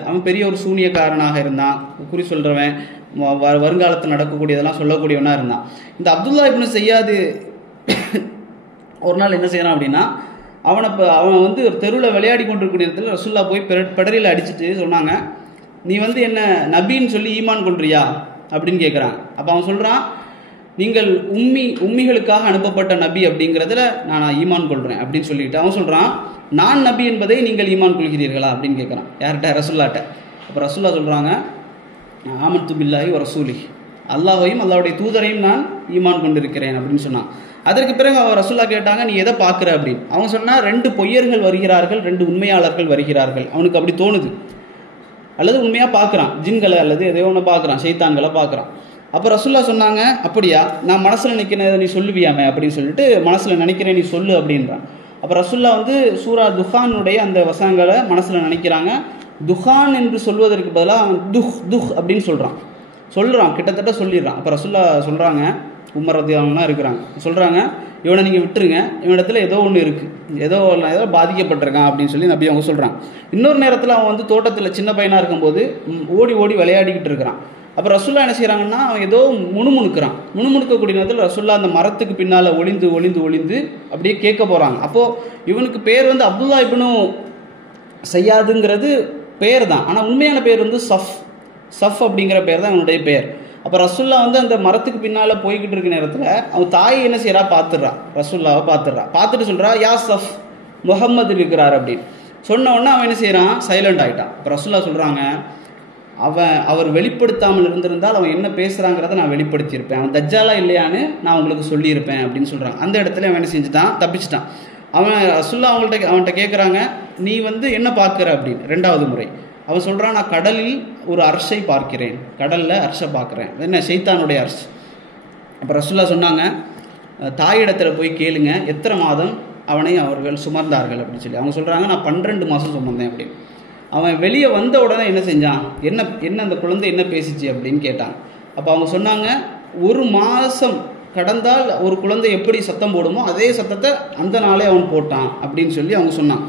அவன் பெரிய ஒரு சூனியக்காரனாக இருந்தான், குறி சொல்கிறவன், வருங்காலத்தில் நடக்கக்கூடியதெல்லாம் சொல்லக்கூடியவனாக இருந்தான். இந்த அப்துல்லா இப்னு சையாது ஒரு நாள் என்ன செய்யறான் அப்படின்னா, அவன் வந்து ஒரு தெருவில் விளையாடி கொண்டிருக்கூடிய இடத்துல ரசூலுல்லாஹ் போய் பெடரியில் அடிச்சுட்டு சொன்னாங்க, நீ வந்து என்ன நபின்னு சொல்லி ஈமான் கொள்றியா அப்படின்னு கேட்குறாங்க. அப்போ அவன் சொல்கிறான், நீங்கள் உம்மிகளுக்காக அனுப்பப்பட்ட நபி அப்படிங்கிறதுல நான் ஈமான் கொள்கிறேன் அப்படின்னு சொல்லிட்டு அவன் சொல்கிறான், நான் நபி என்பதை நீங்கள் ஈமான் கொள்கிறீர்களா அப்படின்னு கேட்குறான். யார்கிட்ட, ரசூலுல்லாஹ்ட்ட. அப்போ ரசூலுல்லாஹ் சொல்கிறாங்க, ஆமன்து பில்லாஹி வ ரசூலிஹி, அல்லாஹ்வையும் அல்லாஹ்வுடைய தூதரையும் நான் ஈமான் கொண்டிருக்கிறேன் அப்படின்னு சொன்னான். அதற்கு பிறகு அவர் ரசூலுல்லாஹ் கேட்டாங்க, நீ எதை பார்க்குற அப்படின்னு. அவன் சொன்னால், 2 பொய்யர்கள் வருகிறார்கள், 2 உண்மையாளர்கள் வருகிறார்கள். அவனுக்கு அப்படி தோணுது, அல்லது உண்மையாக பார்க்குறான், ஜின்களை அல்லது எதையோ ஒன்று பார்க்குறான், ஷைத்தான்களை பார்க்குறான். அப்போ ரசூலுல்லாஹ் சொன்னாங்க, அப்படியா, நான் மனசில் நினைக்கிறேன் நீ சொல்லுவியாமே அப்படின்னு சொல்லிட்டு, மனசில் நினைக்கிறேன் நீ சொல்லு அப்படின்றான். அப்போ ரசூலுல்லாஹ் வந்து சூரா துஹானுடைய அந்த வசனங்களை மனசில் நினைக்கிறாங்க. துஹான் என்று சொல்வதற்கு பதிலாக அவன் துஹ் அப்படின்னு சொல்கிறான், கிட்டத்தட்ட சொல்லிடுறான். அப்போ ரசூலுல்லாஹ் சொல்கிறாங்க, உமர் ரலியல்லாஹு இருக்கிறாங்க, சொல்கிறாங்க, இவனை நீங்கள் விட்டுருங்க, இவனிடத்தில் ஏதோ ஒன்று இருக்குது, ஏதோ பாதிக்கப்பட்டிருக்கான் அப்படின்னு சொல்லி நபி அவங்க சொல்கிறாங்க. இன்னொரு நேரத்தில் அவன் வந்து தோட்டத்தில் சின்ன பையனாக இருக்கும்போது ஓடி விளையாடிக்கிட்டு இருக்கிறான். அப்போ ரசூலுல்லாஹ் என்ன செய்கிறாங்கன்னா, அவன் ஏதோ முணுமுணுக்கக்கூடிய நேரத்தில் ரசூலுல்லாஹ் அந்த மரத்துக்கு பின்னால் ஒளிந்து அப்படியே கேட்க போகிறாங்க. அப்போது இவனுக்கு பேர் வந்து அப்துல்லா இப்னு சையாதுங்கிறது பேர் தான், ஆனால் உண்மையான பேர் வந்து சஃப் அப்படிங்கிற பேர் தான் அவனுடைய பெயர். அப்போ ரசுல்லா வந்து அந்த மரத்துக்கு பின்னால் போய்கிட்டு இருக்க நேரத்தில் அவன் தாய் என்ன செய்கிறா, பார்த்துடுறா, ரசுல்லாவை பார்த்துட்டு சொல்கிறா, யா சஃப், முகம்மது இருக்கிறார் அப்படின்னு சொன்ன உடனே அவன் என்ன செய்கிறான், சைலண்ட் ஆகிட்டான். இப்போ ரசுல்லா சொல்கிறாங்க, அவர் வெளிப்படுத்தாமல் இருந்திருந்தால் அவன் என்ன பேசுகிறாங்கிறத நான் வெளிப்படுத்தியிருப்பேன், அவன் தஜ்ஜாலா இல்லையான்னு நான் உங்களுக்கு சொல்லியிருப்பேன் அப்படின்னு சொல்கிறாங்க. அந்த இடத்துல அவன் என்ன செஞ்சுட்டான், தப்பிச்சிட்டான். அவன் ரசுல்லா அவன்கிட்ட கேட்குறாங்க, நீ வந்து என்ன பார்க்குற அப்படின்னு. 2வது முறை அவன் சொல்கிறான், நான் கடலில் ஒரு அர்ஷை பார்க்கிறேன், கடலில் அர்ஷை பார்க்குறேன், என்ன ஷைத்தானுடைய அர்ஷ். அப்போ ரசுல்லா சொன்னாங்க, தாயிடத்தில் போய் கேளுங்க எத்தனை மாதம் அவனை அவர்கள் சுமர்ந்தார்கள் அப்படின்னு சொல்லி. அவங்க சொல்கிறாங்க, நான் 12 மாதம் சுமந்தேன் அப்படின்னு. அவன் வெளியே வந்த உடனே என்ன செஞ்சான், என்ன அந்த குழந்தை என்ன பேசிச்சு அப்படின்னு கேட்டான். அப்போ அவங்க சொன்னாங்க, 1 மாதம் கடந்தால் ஒரு குழந்தை எப்படி சத்தம் போடுமோ அதே சத்தத்தை அந்த நாளே அவன் போட்டான் அப்படின்னு சொல்லி அவங்க சொன்னாங்க.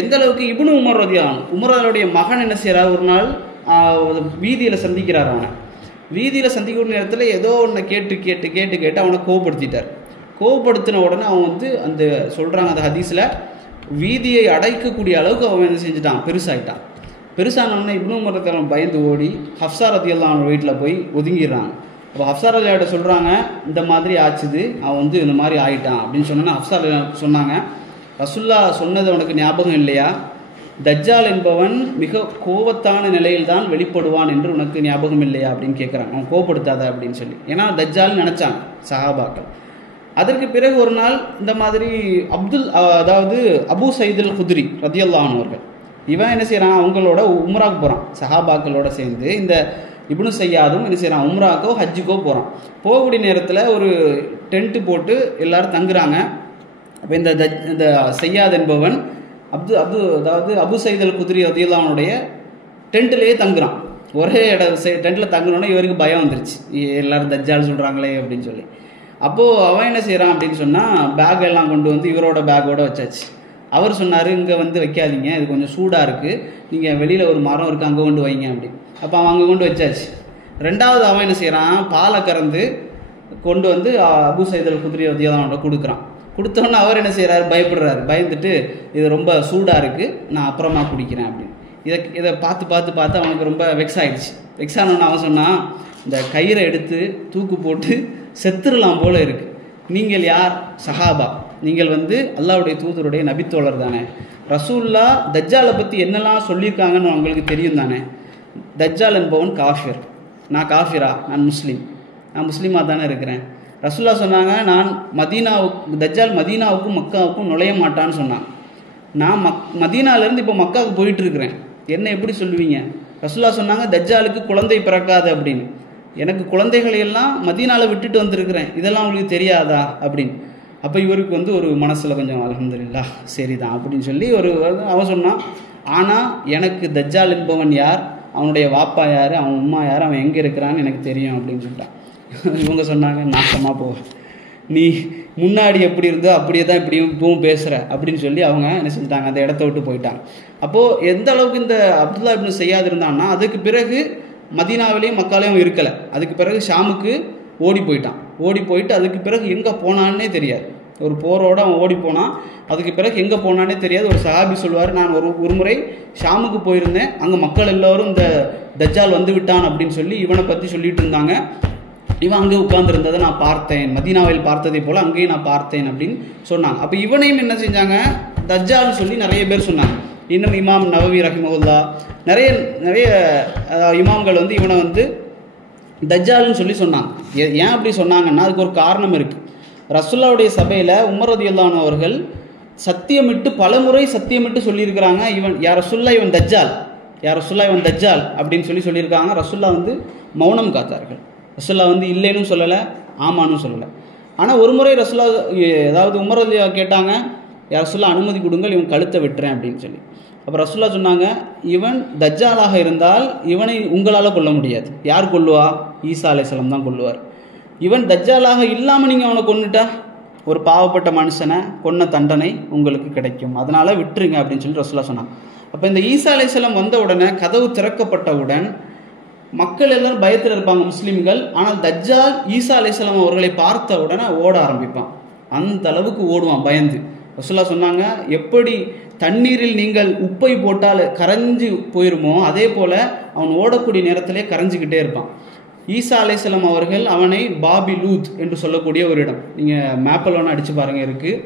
எந்த அளவுக்கு இப்னு உமர் ரலியல்லாஹு அன்ஹு, உமருடைய மகன் என்ன செய்கிறார், ஒரு நாள் வீதியில் சந்திக்கிறார். அவனை வீதியில் சந்திக்கிற நேரத்தில் ஏதோ ஒன்று கேட்டு அவனை கோவப்படுத்தின உடனே அவன் வந்து அந்த சொல்கிறாங்க அந்த ஹதீஸில், வீதியை அடைக்கக்கூடிய அளவுக்கு அவன் என்ன செஞ்சுட்டான், பெருசானவொடனே இப்னு உமர் ரலியல்லாஹு அன்ஹு பயந்து ஓடி ஹஃப்ஸா ரலியல்லாஹு அன்ஹா வீட்டில் போய் ஒதுங்கிடுறாங்க. அப்போ ஹஃப்ஸா ரலியல்லாஹு அன்ஹா சொல்கிறாங்க, இந்த மாதிரி ஆச்சுது, அவன் வந்து இந்த மாதிரி ஆயிட்டான் அப்படின்னு சொன்னோன்னா ஹஃப்ஸா சொன்னாங்க, ரசுல்லா சொன்னது உனக்கு ஞாபகம் இல்லையா, தஜ்ஜால் என்பவன் மிக கோபத்தான நிலையில் தான் வெளிப்படுவான் என்று உனக்கு ஞாபகம் இல்லையா அப்படின்னு கேட்குறாங்க. அவன் கோபப்படுத்தாத அப்படின்னு சொல்லி. ஏன்னா தஜ்ஜால் நினச்சாங்க சஹாபாக்கள். அதற்கு பிறகு ஒரு நாள் இந்த மாதிரி அதாவது அபு சயீதுல் குத்ரி ரலியல்லாஹு அன்ஹு அவர்கள், இவன் என்ன செய்கிறான், அவங்களோட உம்ராக்கு போகிறான், சஹாபாக்களோட சேர்ந்து இந்த இப்னு சையாதும் என்ன செய்கிறான், உம்ராக்கோ ஹஜ்ஜுக்கோ போகிறான். போகக்கூடிய நேரத்தில் ஒரு டென்ட்டு போட்டு எல்லாரும் தங்குறாங்க. அப்போ இந்த சையாத் என்பவன் அதாவது அபு சயீதுல் குத்ரி ரலியல்லாஹு அன்ஹுடைய டென்ட்லேயே தங்குறான். ஒரே டென்ட்டில் தங்குனோன்னா இவருக்கு பயம் வந்துருச்சு, எல்லாரும் தஜ்ஜால் சொல்கிறாங்களே அப்படின்னு சொல்லி. அப்போது அவன் என்ன செய்கிறான் அப்படின்னு சொன்னால், பேக் எல்லாம் கொண்டு வந்து இவரோட பேக்கோடு வச்சாச்சு. அவர் சொன்னார், இங்கே வந்து வைக்காதீங்க, இது கொஞ்சம் சூடாக இருக்குது, நீங்கள் வெளியில் ஒரு மரம் இருக்குது அங்கே கொண்டு வைங்க அப்படின்னு. அப்போ அவன் அங்கே கொண்டு வச்சாச்சு. 2வது அவன் என்ன செய்கிறான், பாலை கறந்து கொண்டு வந்து அபு சயீதுல் குத்ரி ரலியல்லாஹு அன்ஹு கொடுக்குறான். கொடுத்தோன்னே அவர் என்ன செய்கிறார், பயந்துட்டு இது ரொம்ப சூடாக இருக்குது, நான் அப்புறமா குடிக்கிறேன் அப்படின்னு. இதை பார்த்து அவனுக்கு ரொம்ப வெக்ஸ் ஆகிடுச்சு. அவன் சொன்னான், இந்த கயிறை எடுத்து தூக்கு போட்டு செத்துடலாம் போல இருக்கு, நீங்கள் யார், சஹாபா, நீங்கள் வந்து அல்லாஹ்வுடைய தூதருடைய நபித்தோழர் தானே, ரசூல்லா தஜ்ஜாலை பற்றி என்னெல்லாம் சொல்லியிருக்காங்கன்னு உங்களுக்கு தெரியும் தானே, தஜ்ஜால் என்பவன் காஃபிர், நான் காஃபிரா, நான் முஸ்லீமாக தானே இருக்கிறேன். ரசூல்லா சொன்னாங்க, தஜ்ஜால் மதீனாவுக்கும் மக்காவுக்கும் நுழைய மாட்டான்னு சொன்னாங்க. நான் மதீனாலேருந்து இப்போ மக்காவுக்கு போயிட்டுருக்கிறேன், என்ன எப்படி சொல்லுவீங்க? ரசூல்லா சொன்னாங்க, தஜ்ஜாலுக்கு குழந்தை பிறக்காது அப்படின்னு. எனக்கு குழந்தைகளை எல்லாம் மதீனாவில் விட்டுட்டு வந்திருக்கிறேன், இதெல்லாம் உங்களுக்கு தெரியாதா அப்படின்னு. அப்போ இவருக்கு வந்து ஒரு மனசில் கொஞ்சம் அல்ஹம்துலில்லாஹ் சரிதான் அப்படின்னு சொல்லி அவன் சொன்னான், ஆனால் எனக்கு தஜ்ஜால் என்பவன் யார், அவனுடைய வாப்பா யார், அவன் உம்மா யார், அவன் எங்கே இருக்கிறான்னு எனக்கு தெரியும் அப்படின்னு சொல்லிட்டான். இவங்க சொன்னாங்க, நாசமாக போக, நீ முன்னாடி எப்படி இருந்தோ அப்படியே தான் இப்பவும் பேசுகிற அப்படின்னு சொல்லி அவங்க என்ன செஞ்சிட்டாங்க, அந்த இடத்த விட்டு போயிட்டாங்க. அப்போது எந்த அளவுக்கு இந்த அப்துல்லா இப்னு சையாத் இருந்தான்னா, அதுக்கு பிறகு மதீனாவிலையும் மக்காலையும் இருக்கலை, அதுக்கு பிறகு ஷாமுக்கு ஓடி போயிட்டு அதுக்கு பிறகு எங்கே போனான்னே தெரியாது. ஒரு போரோடு அவன் ஓடி போனான், அதுக்கு பிறகு எங்கே போனானே தெரியாது. ஒரு சஹாபி சொல்வார், நான் ஒரு முறை ஷாமுக்கு போயிருந்தேன், அங்கே மக்கள் எல்லோரும் இந்த தஜ்ஜால் வந்து விட்டான் அப்படின்னு சொல்லி இவனை பற்றி சொல்லிட்டு இருந்தாங்க, இவன் அங்கே உட்கார்ந்துருந்ததை நான் பார்த்தேன், மதீனாவில் பார்த்ததை போல் அங்கேயும் நான் பார்த்தேன் அப்படின்னு சொன்னாங்க. அப்போ இவனையும் என்ன செஞ்சாங்க, தஜ்ஜால்னு சொல்லி நிறைய பேர் சொன்னாங்க. இன்னும் இமாம் நவவி ரஹிமஹுல்லா நிறைய இமாம்கள் வந்து இவனை வந்து தஜ்ஜால்னு சொல்லி சொன்னாங்க. ஏன் அப்படி சொன்னாங்கன்னா அதுக்கு ஒரு காரணம் இருக்குது. ரசூலுல்லாஹ்வுடைய சபையில் உமர் ரலியல்லாஹு அன்ஹு அவர்கள் பலமுறை சத்தியமிட்டு சொல்லியிருக்கிறாங்க, யார் ரசூலுல்லாஹ் இவன் தஜ்ஜால் அப்படின்னு சொல்லியிருக்காங்க. ரசூலுல்லாஹ் வந்து மௌனம் காத்தார்கள். ரசூலுல்லாஹ் வந்து இல்லைன்னு சொல்லலை, ஆமான்னு சொல்லலை. ஆனால் ஒரு முறை ரசூலுல்லாஹ் உமர் ரலியல்லாஹு கேட்டாங்க, யார் ரசூலுல்லாஹ் அனுமதி கொடுங்கள், இவன் கழுத்தை வெட்டுறேன் அப்படின்னு சொல்லி. அப்போ ரசூலுல்லாஹ் சொன்னாங்க, இவன் தஜ்ஜாலாக இருந்தால் இவனை உங்களால் கொல்ல முடியாது. யார் கொல்லுவா? ஈசா அலைஹிஸ்ஸலாம் தான் கொல்லுவார். இவன் தஜ்ஜாலாக இல்லாமல் நீங்கள் அவனை கொன்னுட்டா ஒரு பாவப்பட்ட மனுஷனை கொன்ன தண்டனை உங்களுக்கு கிடைக்கும், அதனால் விட்டுருங்க அப்படின்னு சொல்லி ரசூலுல்லாஹ் சொன்னாங்க. அப்போ இந்த ஈசா அலைஹிஸ்ஸலாம் வந்த உடனே, கதவு திறக்கப்பட்டவுடன் மக்கள் எல்லாரும் பயத்தில் இருப்பாங்க முஸ்லீம்கள். ஆனால் தஜ்ஜால் ஈசா அலைஹிஸ்ஸலாம் அவர்களை பார்த்த உடனே ஓட ஆரம்பிப்பான். அந்த அளவுக்கு ஓடுவான் பயந்து. ரசூலுல்லாஹ் சொன்னாங்க, எப்படி தண்ணீரில் நீங்கள் உப்பை போட்டால் கரைஞ்சு போயிருமோ அதே போல் அவன் ஓடக்கூடிய நேரத்திலே கரைஞ்சிக்கிட்டே இருப்பான். ஈசா அலைஹிஸ்ஸலாம் அவர்கள் அவனை பாபி லூத் என்று சொல்லக்கூடிய ஒரு இடம், நீங்கள் மேப்பில் ஒன்று அடித்து பாருங்கள், இருக்குது.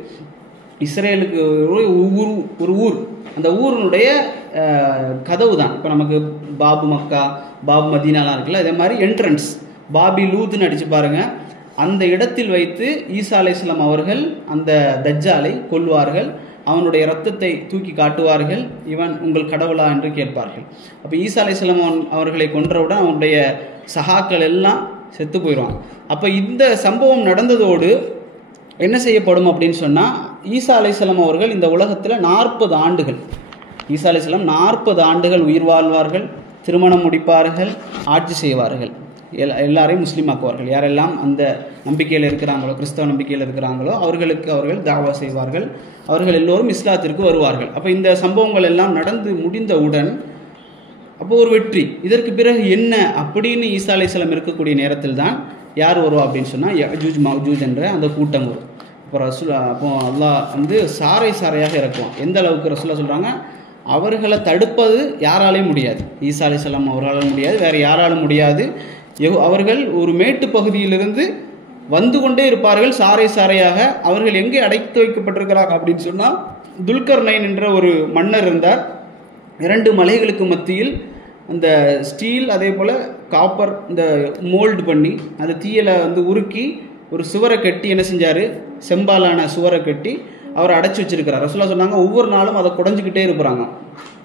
இஸ்ரேலுக்கு ஒரு ஊர், அந்த ஊரினுடைய கதவு தான். இப்போ நமக்கு பாபு மக்கா, பாபு மதீனாலாம் இருக்குல்ல, இதே மாதிரி என்ட்ரன்ஸ் பாபி லூத்னு அடித்து பாருங்கள். அந்த இடத்தில் வைத்து ஈசா அலைஹிஸ்ஸலாம் அவர்கள் அந்த தஜ்ஜாலை கொல்வார்கள். அவனுடைய இரத்தத்தை தூக்கி காட்டுவார்கள். இவன் உங்கள் கடவுளா என்று கேட்பார்கள். அப்போ ஈசா அலைஹிஸ்ஸலாம் அவர்களை கொன்றவுடன் அவனுடைய சகாக்கள் எல்லாம் செத்து போயிடுவாங்க. அப்போ இந்த சம்பவம் நடந்ததோடு என்ன செய்யப்படும் அப்படின்னு சொன்னால், ஈசா அலைஹிஸ்ஸலாம் அவர்கள் இந்த உலகத்தில் 40 ஆண்டுகள், ஈசா அலைஹிஸ்ஸலாம் 40 ஆண்டுகள் உயிர் வாழ்வார்கள், திருமணம் முடிப்பார்கள், ஆட்சி செய்வார்கள், எல்லாரையும் முஸ்லீம் ஆக்குவார்கள். யாரெல்லாம் அந்த நம்பிக்கையில் இருக்கிறாங்களோ, கிறிஸ்தவ நம்பிக்கையில் இருக்கிறாங்களோ அவர்களுக்கு அவர்கள் தாவா செய்வார்கள். அவர்கள் எல்லோரும் இஸ்லாத்திற்கு வருவார்கள். அப்போ இந்த சம்பவங்கள் எல்லாம் நடந்து முடிந்தவுடன் அப்போ ஒரு வெற்றி. இதற்கு பிறகு என்ன அப்படின்னு ஈசா அலைஹிஸ்ஸலாம் இருக்கக்கூடிய நேரத்தில் தான் யார் வருவா அப்படின்னு சொன்னால் யஜூஜ் மவ்ஜூஜ் என்ற அந்த கூட்டம் வரும். அப்போ அல்லாஹ் வந்து சாறை சாறையாக இறக்குவான். எந்த அளவுக்கு ரசூலுல்லாஹ் சொல்கிறாங்க, அவர்களை தடுப்பது யாராலையும் முடியாது. ஈசா அலைஹிஸ்ஸலாம் அவர்களால் முடியாது, வேறு யாராலும் முடியாது. அவர்கள் ஒரு மேட்டு பகுதியிலிருந்து வந்து கொண்டே இருப்பார்கள் சாறை சாறையாக. அவர்கள் எங்கே அடைத்து வைக்கப்பட்டிருக்கிறார்கள் அப்படின்னு சொன்னால், துல்கர்னைன் என்ற ஒரு மன்னர் இருந்தார். 2 மலைகளுக்கு மத்தியில் அந்த ஸ்டீல் அதே போல் காப்பர் இந்த மோல்டு பண்ணி அந்த தீயலை வந்து உருக்கி ஒரு சுவரை கட்டி என்ன செஞ்சார், செம்பாலான சுவரை கட்டி அவரை அடைச்சி வச்சிருக்கிறார். ரசூலுல்லாஹ் சொன்னாங்க, ஒவ்வொரு நாளும் அதை குடைஞ்சிக்கிட்டே இருக்கிறாங்க,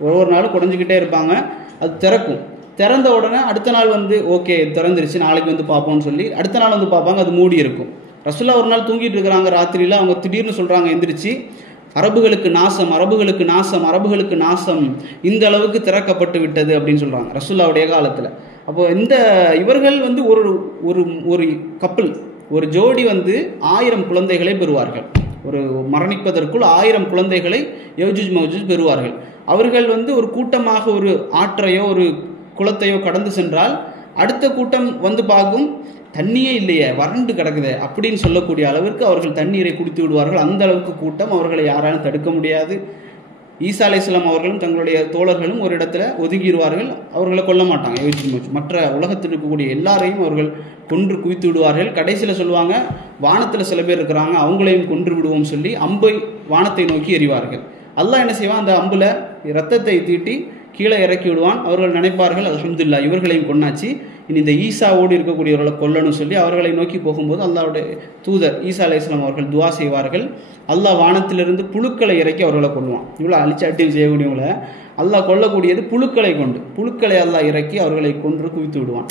ஒவ்வொரு நாளும் குடைஞ்சிக்கிட்டே இருப்பாங்க. அது திறக்கும். திறந்த உடனே அடுத்த நாள் வந்து ஓகே திறந்துருச்சு, நாளைக்கு வந்து பார்ப்போம்னு சொல்லி அடுத்த நாள் வந்து பார்ப்பாங்க, அது மூடி இருக்கும். ரசூலுல்லாஹ் ஒரு நாள் தூங்கிட்டு இருக்கிறாங்க ராத்திரியில். அவங்க திடீர்னு சொல்கிறாங்க எந்திரிச்சு, அரபுகளுக்கு நாசம், அரபுகளுக்கு நாசம், அரபுகளுக்கு நாசம், இந்த அளவுக்கு திறக்கப்பட்டு விட்டது அப்படின்னு சொல்கிறாங்க ரசூலுல்லாஹ்வுடைய காலத்தில். அப்போது இந்த இவர்கள் வந்து ஒரு ஒரு கப்பல், ஒரு ஜோடி வந்து 1000 குழந்தைகளை பெறுவார்கள். ஒரு மரணிப்பதற்குள் 1000 குழந்தைகளை யஜூஜ் மவ்ஜூஜ் பெறுவார்கள். அவர்கள் வந்து ஒரு கூட்டமாக ஒரு ஆற்றையோ ஒரு குளத்தையோ கடந்து சென்றால் அடுத்த கூட்டம் வந்து பார்க்கும், தண்ணியே இல்லையே, வறண்டு கிடக்குது அப்படின்னு சொல்லக்கூடிய அளவிற்கு அவர்கள் தண்ணீரை குடித்து விடுவார்கள். அந்த அளவுக்கு கூட்டம், அவர்களை யாராலும் தடுக்க முடியாது. ஈசா அலைஹிஸ்ஸலாம் அவர்களும் தங்களுடைய தோழர்களும் ஒரு இடத்துல ஒதுங்கிடுவார்கள். அவர்களை கொல்ல மாட்டாங்க. மற்ற உலகத்தில் இருக்கக்கூடிய எல்லாரையும் அவர்கள் கொன்று குவித்து விடுவார்கள். கடைசியில் சொல்லுவாங்க, வானத்தில் சில பேர் இருக்கிறாங்க, அவங்களையும் கொன்று விடுவோம் சொல்லி அம்பை வானத்தை நோக்கி எறிவார்கள். அல்லாஹ் என்ன செய்வான், அந்த அம்புல இரத்தத்தை தீட்டி கீழே இறக்கி விடுவான். அவர்கள் நினைப்பார்கள், அல்ஹம்துலில்லாஹ் இவர்களையும் கொன்னாச்சு, இனி இந்த ஈசாவோடு இருக்கக்கூடியவர்களை கொல்லணும் சொல்லி அவர்களை நோக்கி போகும்போது அல்லாஹ்வுடைய தூதர் ஈசா அலைஹிஸ்ஸலாம் அவர்கள் துவா செய்வார்கள். அல்லாஹ் வானத்திலிருந்து புழுக்களை இறக்கி அவர்களை கொல்லுவான். இவ்வளோ அழிச்சாட்டியம் செய்யக்கூடியவங்களை அல்லாஹ் கொல்லக்கூடியது புழுக்களை கொண்டு. புழுக்களை அல்லாஹ் இறக்கி அவர்களை கொன்று குவித்து விடுவான்.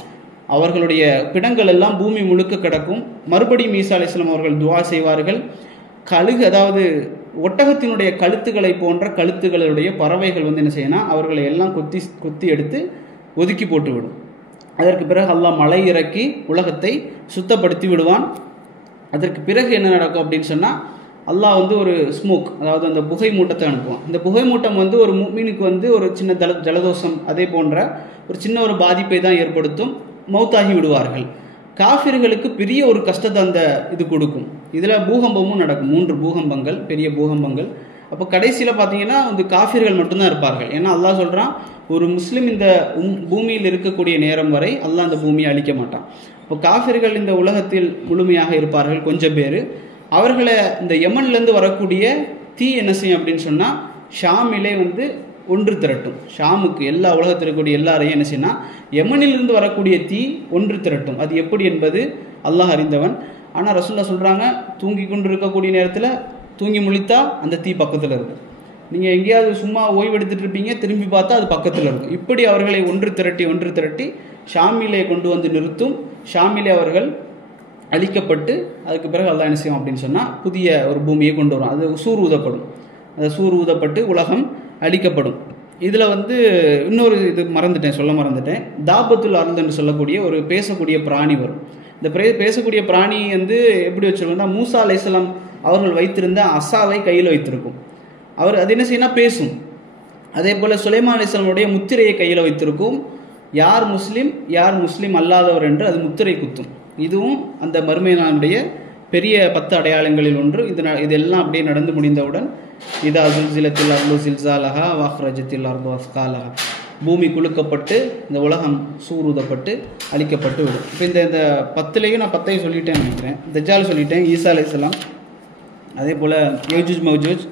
அவர்களுடைய பிணங்கள் எல்லாம் பூமி முழுக்க கிடக்கும். மறுபடியும் ஈசா அலைஹிஸ்ஸலாம் அவர்கள் துவா செய்வார்கள். கழுகு, அதாவது ஒட்டகத்தினுடைய கழுத்துக்களை போன்ற கழுத்துகளுடைய பறவைகள் வந்து என்ன செய்யணும், அவர்களை எல்லாம் கொத்தி எடுத்து ஒதுக்கி போட்டு விடும். அதற்கு பிறகு அல்லாஹ் மழை இறக்கி உலகத்தை சுத்தப்படுத்தி விடுவான். அதற்கு பிறகு என்ன நடக்கும் அப்படின்னு சொன்னால், அல்லாஹ் வந்து ஒரு ஸ்மோக், அதாவது அந்த புகை மூட்டத்தை அனுப்புவான். இந்த புகை மூட்டம் வந்து ஒரு முஃமினுக்கு வந்து ஒரு சின்ன ஜலதோஷம் அதே போன்ற ஒரு சின்ன ஒரு பாதிப்பை தான் ஏற்படுத்தும், மௌத்தாகி விடுவார்கள். காஃபிர்களுக்கு பெரிய ஒரு கஷ்டத்தை அந்த இது கொடுக்கும். இதில் பூகம்பமும் நடக்கும், 3 பூகம்பங்கள், பெரிய பூகம்பங்கள். அப்போ கடைசியில் பார்த்தீங்கன்னா வந்து காஃபிர்கள் மட்டும்தான் இருப்பார்கள். ஏன்னா அல்லாஹ் சொல்கிறான், ஒரு முஸ்லீம் இந்த பூமியில் இருக்கக்கூடிய நேரம் வரை அல்லாஹ் அந்த பூமியை அழிக்க மாட்டான். இப்போ காஃபிர்கள் இந்த உலகத்தில் முழுமையாக இருப்பார்கள் கொஞ்சம் பேர். அவர்களை இந்த யமன்லேருந்து வரக்கூடிய தீ என்ன செய்யும் அப்படின்னு சொன்னால், ஷாமிலே வந்து ஒன்று திரட்டும். ஷாமுக்கு எல்லா உலகத்தில் இருக்கக்கூடிய எல்லாரையும் என்ன செய்யணும், யமனிலிருந்து வரக்கூடிய தீ ஒன்று திரட்டும். அது எப்படி என்பது அல்லாஹ் அறிந்தவன். ஆனால் ரசூலுல்லாஹ் சொல்கிறாங்க, தூங்கி கொண்டு இருக்கக்கூடிய நேரத்தில் தூங்கி முழித்தா அந்த தீ பக்கத்தில் இருக்கும். நீங்கள் எங்கேயாவது சும்மா ஓய்வெடுத்துட்டு இருப்பீங்க, திரும்பி பார்த்தா அது பக்கத்தில் இருக்கும். இப்படி அவர்களை ஒன்று திரட்டி ஷாமிலே கொண்டு வந்து நிறுத்தும். ஷாமிலே அவர்கள் அழிக்கப்பட்டு அதுக்கு பிறகு அல்லாஹ் என்ன செய்யும் அப்படின்னு சொன்னால், புதிய ஒரு பூமியை கொண்டு வரும். அது சூர் ஊதப்படும். அது சூர் ஊதப்பட்டு உலகம் அழிக்கப்படும். இதில் வந்து இன்னொரு இது சொல்ல மறந்துட்டேன். தாபத்துல் அர்த் என்று சொல்லக்கூடிய ஒரு பேசக்கூடிய பிராணி வரும். இந்த பேசக்கூடிய பிராணி வந்து எப்படி வச்சிருக்கோம்னா, மூசா அலைஹிஸ்ஸலாம் அவர்கள் வைத்திருந்த அசாவை கையில் வைத்திருக்கும். அவர் அது என்ன செய்யணும், பேசும். அதே போல் சுலைமான் அலைஹிஸ்ஸலாமுடைய முத்திரையை கையில் வைத்திருக்கும். யார் முஸ்லீம் யார் முஸ்லீம் அல்லாதவர் என்று அது முத்திரை குத்தும். இதுவும் அந்த மறுமை நாளுடைய பெரிய 10 அடையாளங்களில் ஒன்று. இதெல்லாம் அப்படியே நடந்து முடிந்தவுடன் இதா ஜுல்சிலத்தில் அர்து சில்சாலஹா வஹ்ரஜத்தில் அர்து அஸ்காலஹா, பூமி குலுக்கப்பட்டு இந்த உலகம் சூரூதப்பட்டு அழிக்கப்பட்டு விடும். இப்போ இந்த 10லையும் நான் 10ஐயும் சொல்லிட்டேன்னு நினைக்கிறேன். தஜ்ஜால் சொல்லிட்டேன், ஈசா அலைஹிஸ்ஸலாம், அதே போல் யஜூஜ் மௌஜூஜ்,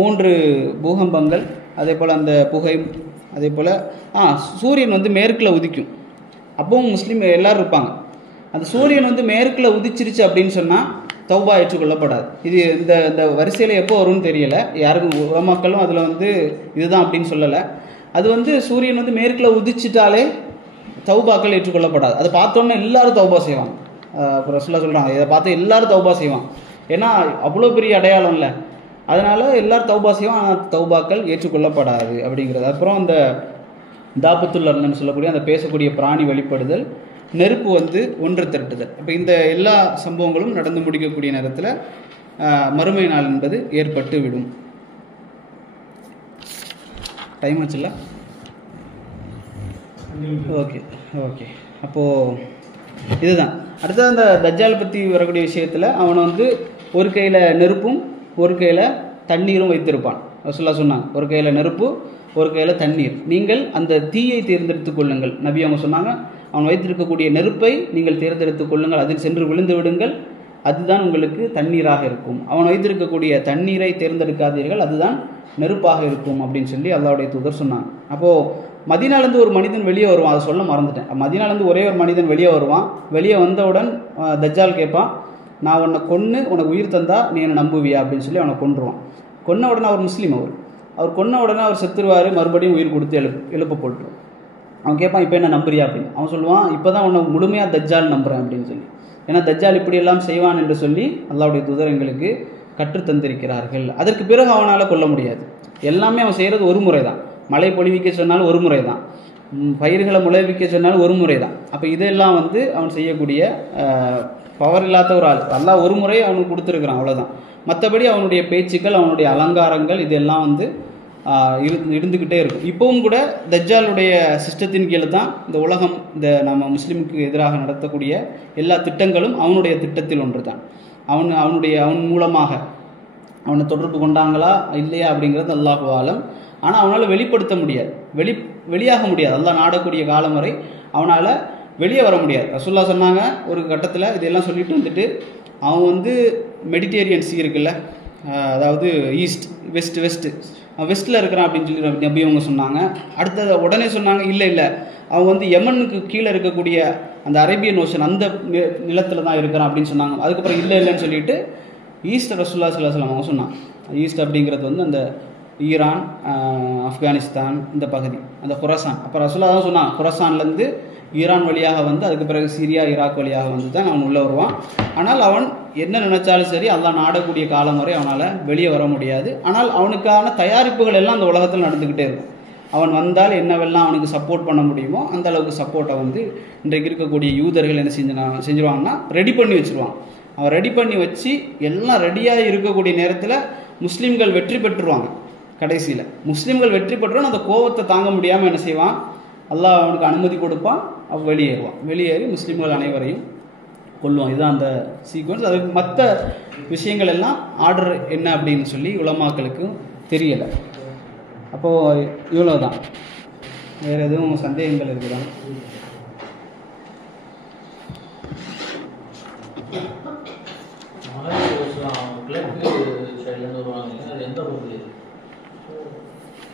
3 பூகம்பங்கள், அதே போல் அந்த புகை, அதே போல் சூரியன் வந்து மேற்கில் உதிக்கும். அப்பவும் முஸ்லீம் எல்லோரும் இருப்பாங்க. அந்த சூரியன் வந்து மேற்கில் உதிச்சிருச்சு அப்படின்னு சொன்னால் தௌபா ஏற்றுக்கொள்ளப்படாது. இது இந்த வரிசையில் எப்போ வரும்னு தெரியலை, யாருக்கும் உலமாக்களும் அதில் வந்து இதுதான் அப்படின்னு சொல்லலை. அது வந்து சூரியன் வந்து மேற்கில் உதிச்சிட்டாலே தௌபாக்கள் ஏற்றுக்கொள்ளப்படாது. அதை பார்த்தோன்னே எல்லாரும் தௌபா செய்வாங்க. இப்போ ரசூலுல்லாஹ் சொல்கிறாங்க, இதை பார்த்து எல்லாரும் தௌபா செய்வாங்க. ஏன்னா அவ்வளோ பெரிய அடையாளம் இல்லை, அதனால் எல்லாரும் தௌபா செய்வாங்க, ஆனால் தௌபாக்கள் ஏற்றுக்கொள்ளப்படாது அப்படிங்கிறது. அப்புறம் அந்த தாபத்துல் அர்னன்னு சொல்லக்கூடிய அந்த பேசக்கூடிய பிராணி வெளிப்படுதல், நெருப்பு வந்து ஒன்று திரட்டுதல். இப்போ இந்த எல்லா சம்பவங்களும் நடந்து முடிக்கக்கூடிய நேரத்தில் மறுமை நாள் என்பது ஏற்பட்டு விடும். டைம் ஆச்சுல்ல? ஓகே. அப்போது இதுதான் அடுத்தது அந்த தஜ்ஜால் பற்றி வரக்கூடிய விஷயத்தில் அவனை வந்து ஒரு கையில் நெருப்பும் ஒரு கையில் தண்ணீரும் வைத்திருப்பான். ரசூலுல்லாஹ் சொன்னாங்க, ஒரு கையில் நெருப்பு ஒரு கையில் தண்ணீர், நீங்கள் அந்த தீயை தேர்ந்தெடுத்து கொள்ளுங்கள். நபி அவங்க சொன்னாங்க, அவன் வைத்திருக்கக்கூடிய நெருப்பை நீங்கள் தேர்ந்தெடுத்து கொள்ளுங்கள், அதில் சென்று விழுந்து விடுங்கள், அதுதான் உங்களுக்கு தண்ணீராக இருக்கும். அவன் வைத்திருக்கக்கூடிய தண்ணீரை தேர்ந்தெடுக்காதீர்கள், அதுதான் நெருப்பாக இருக்கும் அப்படின்னு சொல்லி அல்லாஹ்வுடைய தூதர் சொன்னாங்க. அப்போது மதீனாலேருந்து ஒரு மனிதன் வெளியே வருவான், அதை சொல்ல மறந்துட்டேன். மதீனாலேருந்து ஒரே ஒரு மனிதன் வெளியே வருவான். வெளியே வந்தவுடன் தஜ்ஜால் கேட்பான், நான் உன்னை கொன்று உனக்கு உயிர் தந்தா நீ என்னை நம்புவியா அப்படின்னு சொல்லி அவனை கொன்றுவான். கொன்ன உடனே அவர் முஸ்லீம், அவர் கொன்ன உடனே அவர் செத்துருவார், மறுபடியும் உயிர் கொடுத்து எழுப்ப போட்டுருவான். அவன் கேட்பான், இப்போ என்ன நம்புறியா அப்படின்னு. அவன் சொல்லுவான், இப்போ தான் உன்னை முழுமையாக தஜ்ஜால் நம்புகிறேன் அப்படின்னு சொல்லி. ஏன்னா தஜ்ஜால் இப்படியெல்லாம் செய்வான் என்று சொல்லி அல்லாஹ்வுடைய தூதர் எங்களுக்கு கற்றுத்தந்திருக்கிறார்கள். அதற்கு பிறகு அவனால் கொல்ல முடியாது. எல்லாமே அவன் செய்கிறது ஒரு முறை தான். மழை பொழிவிக்க சொன்னாலும் ஒரு முறை தான், பயிர்களை முளைவிக்க சொன்னாலும் ஒரு முறை தான். அப்போ இதெல்லாம் வந்து அவன் செய்யக்கூடிய பவர் இல்லாத ஒரு ஆள். அல்லாஹ் ஒரு முறை அவனுக்கு கொடுத்துருக்குறான், அவ்வளோதான். மற்றபடி அவனுடைய பேச்சுக்கள், அவனுடைய அலங்காரங்கள் இதெல்லாம் வந்து இருந்துக்கிட்டே இருக்கும். இப்போவும் கூட தஜ்ஜாலுடைய சிஸ்டத்தின் கீழே தான் இந்த உலகம், இந்த நம்ம முஸ்லீமுக்கு எதிராக நடத்தக்கூடிய எல்லா திட்டங்களும் அவனுடைய திட்டத்தில் ஒன்று தான். அவன் மூலமாக அவனை தொடர்பு கொண்டாங்களா இல்லையா அப்படிங்கிறது அல்லாஹு ஆலம். ஆனால் அவனால் வெளிப்படுத்த முடியாது, வெளியாக முடியாது. அல்லாஹ் நாடக்கூடிய காலம் வரை அவனால் வெளியே வர முடியாது. ரசூலுல்லாஹ் சொன்னாங்க ஒரு கட்டத்தில், இதெல்லாம் சொல்லிட்டு வந்துட்டு, அவன் வந்து மெடிட்டேரியன் சி இருக்குல்ல, அதாவது ஈஸ்ட் வெஸ்ட்டில் இருக்கிறான் அப்படின்னு சொல்லி நபி அவங்க சொன்னாங்க. அடுத்தது உடனே சொன்னாங்க, இல்லை அவன் வந்து யமனுக்கு கீழே இருக்கக்கூடிய அந்த அரேபியன் ஓஷன் அந்த நிலத்தில் தான் இருக்கிறான் அப்படின்னு சொன்னாங்க. அதுக்கப்புறம் இல்லைன்னு சொல்லிட்டு ஈஸ்ட் ரசூலுல்லாஹ் ஸல்லல்லாஹு அலைஹி வஸல்லம் அவங்க சொன்னாங்க. ஈஸ்ட் அப்படிங்கிறது வந்து அந்த ஈரான், ஆப்கானிஸ்தான் இந்த பகுதி, அந்த குராசான். அப்போ ரசூலுல்லாஹ் தான் சொன்னான், குராசான்லேருந்து ஈரான் வழியாக வந்து அதுக்கு பிறகு சிரியா ஈராக் வழியாக வந்து தான் அவன் உள்ளே வருவான். ஆனால் அவன் என்ன நினைச்சாலும் சரி, அல்லாஹ் நாடக்கூடிய காலம் வரை அவனால் வெளியே வர முடியாது. ஆனால் அவனுக்கான தயாரிப்புகள் எல்லாம் அந்த உலகத்தில் நடந்துக்கிட்டே இருக்கும். அவன் வந்தால் என்னவெல்லாம் அவனுக்கு சப்போர்ட் பண்ண முடியுமோ அந்த அளவுக்கு சப்போர்ட்டை வந்து இன்றைக்கு இருக்கக்கூடிய யூதர்கள் என்ன செஞ்சுருவாங்கன்னா ரெடி பண்ணி வச்சுருவான். அவன் ரெடி பண்ணி வச்சு எல்லாம் ரெடியாக இருக்கக்கூடிய நேரத்தில் முஸ்லீம்கள் வெற்றி பெற்றுருவாங்க. கடைசியில் முஸ்லீம்கள் வெற்றி பெற்றுவான். அந்த கோபத்தை தாங்க முடியாமல் என்ன செய்வான், அல்லாஹ் அவனுக்கு அனுமதி கொடுப்பான், அவன் வெளியேறி முஸ்லீம்கள் அனைவரையும் கொள்ளுவான். இதுதான் அந்த சீக்வன்ஸ். அதுக்கு மற்ற விஷயங்கள் எல்லாம் ஆர்டர் என்ன அப்படின்னு சொல்லி உலமாக்களுக்கு தெரியலை. அப்போது இவ்வளோ தான். வேறு எதுவும் சந்தேகங்கள் இருக்குதா? கிழக்கு சைட்லேருந்து வருவாங்க, அது எந்த ஊர்?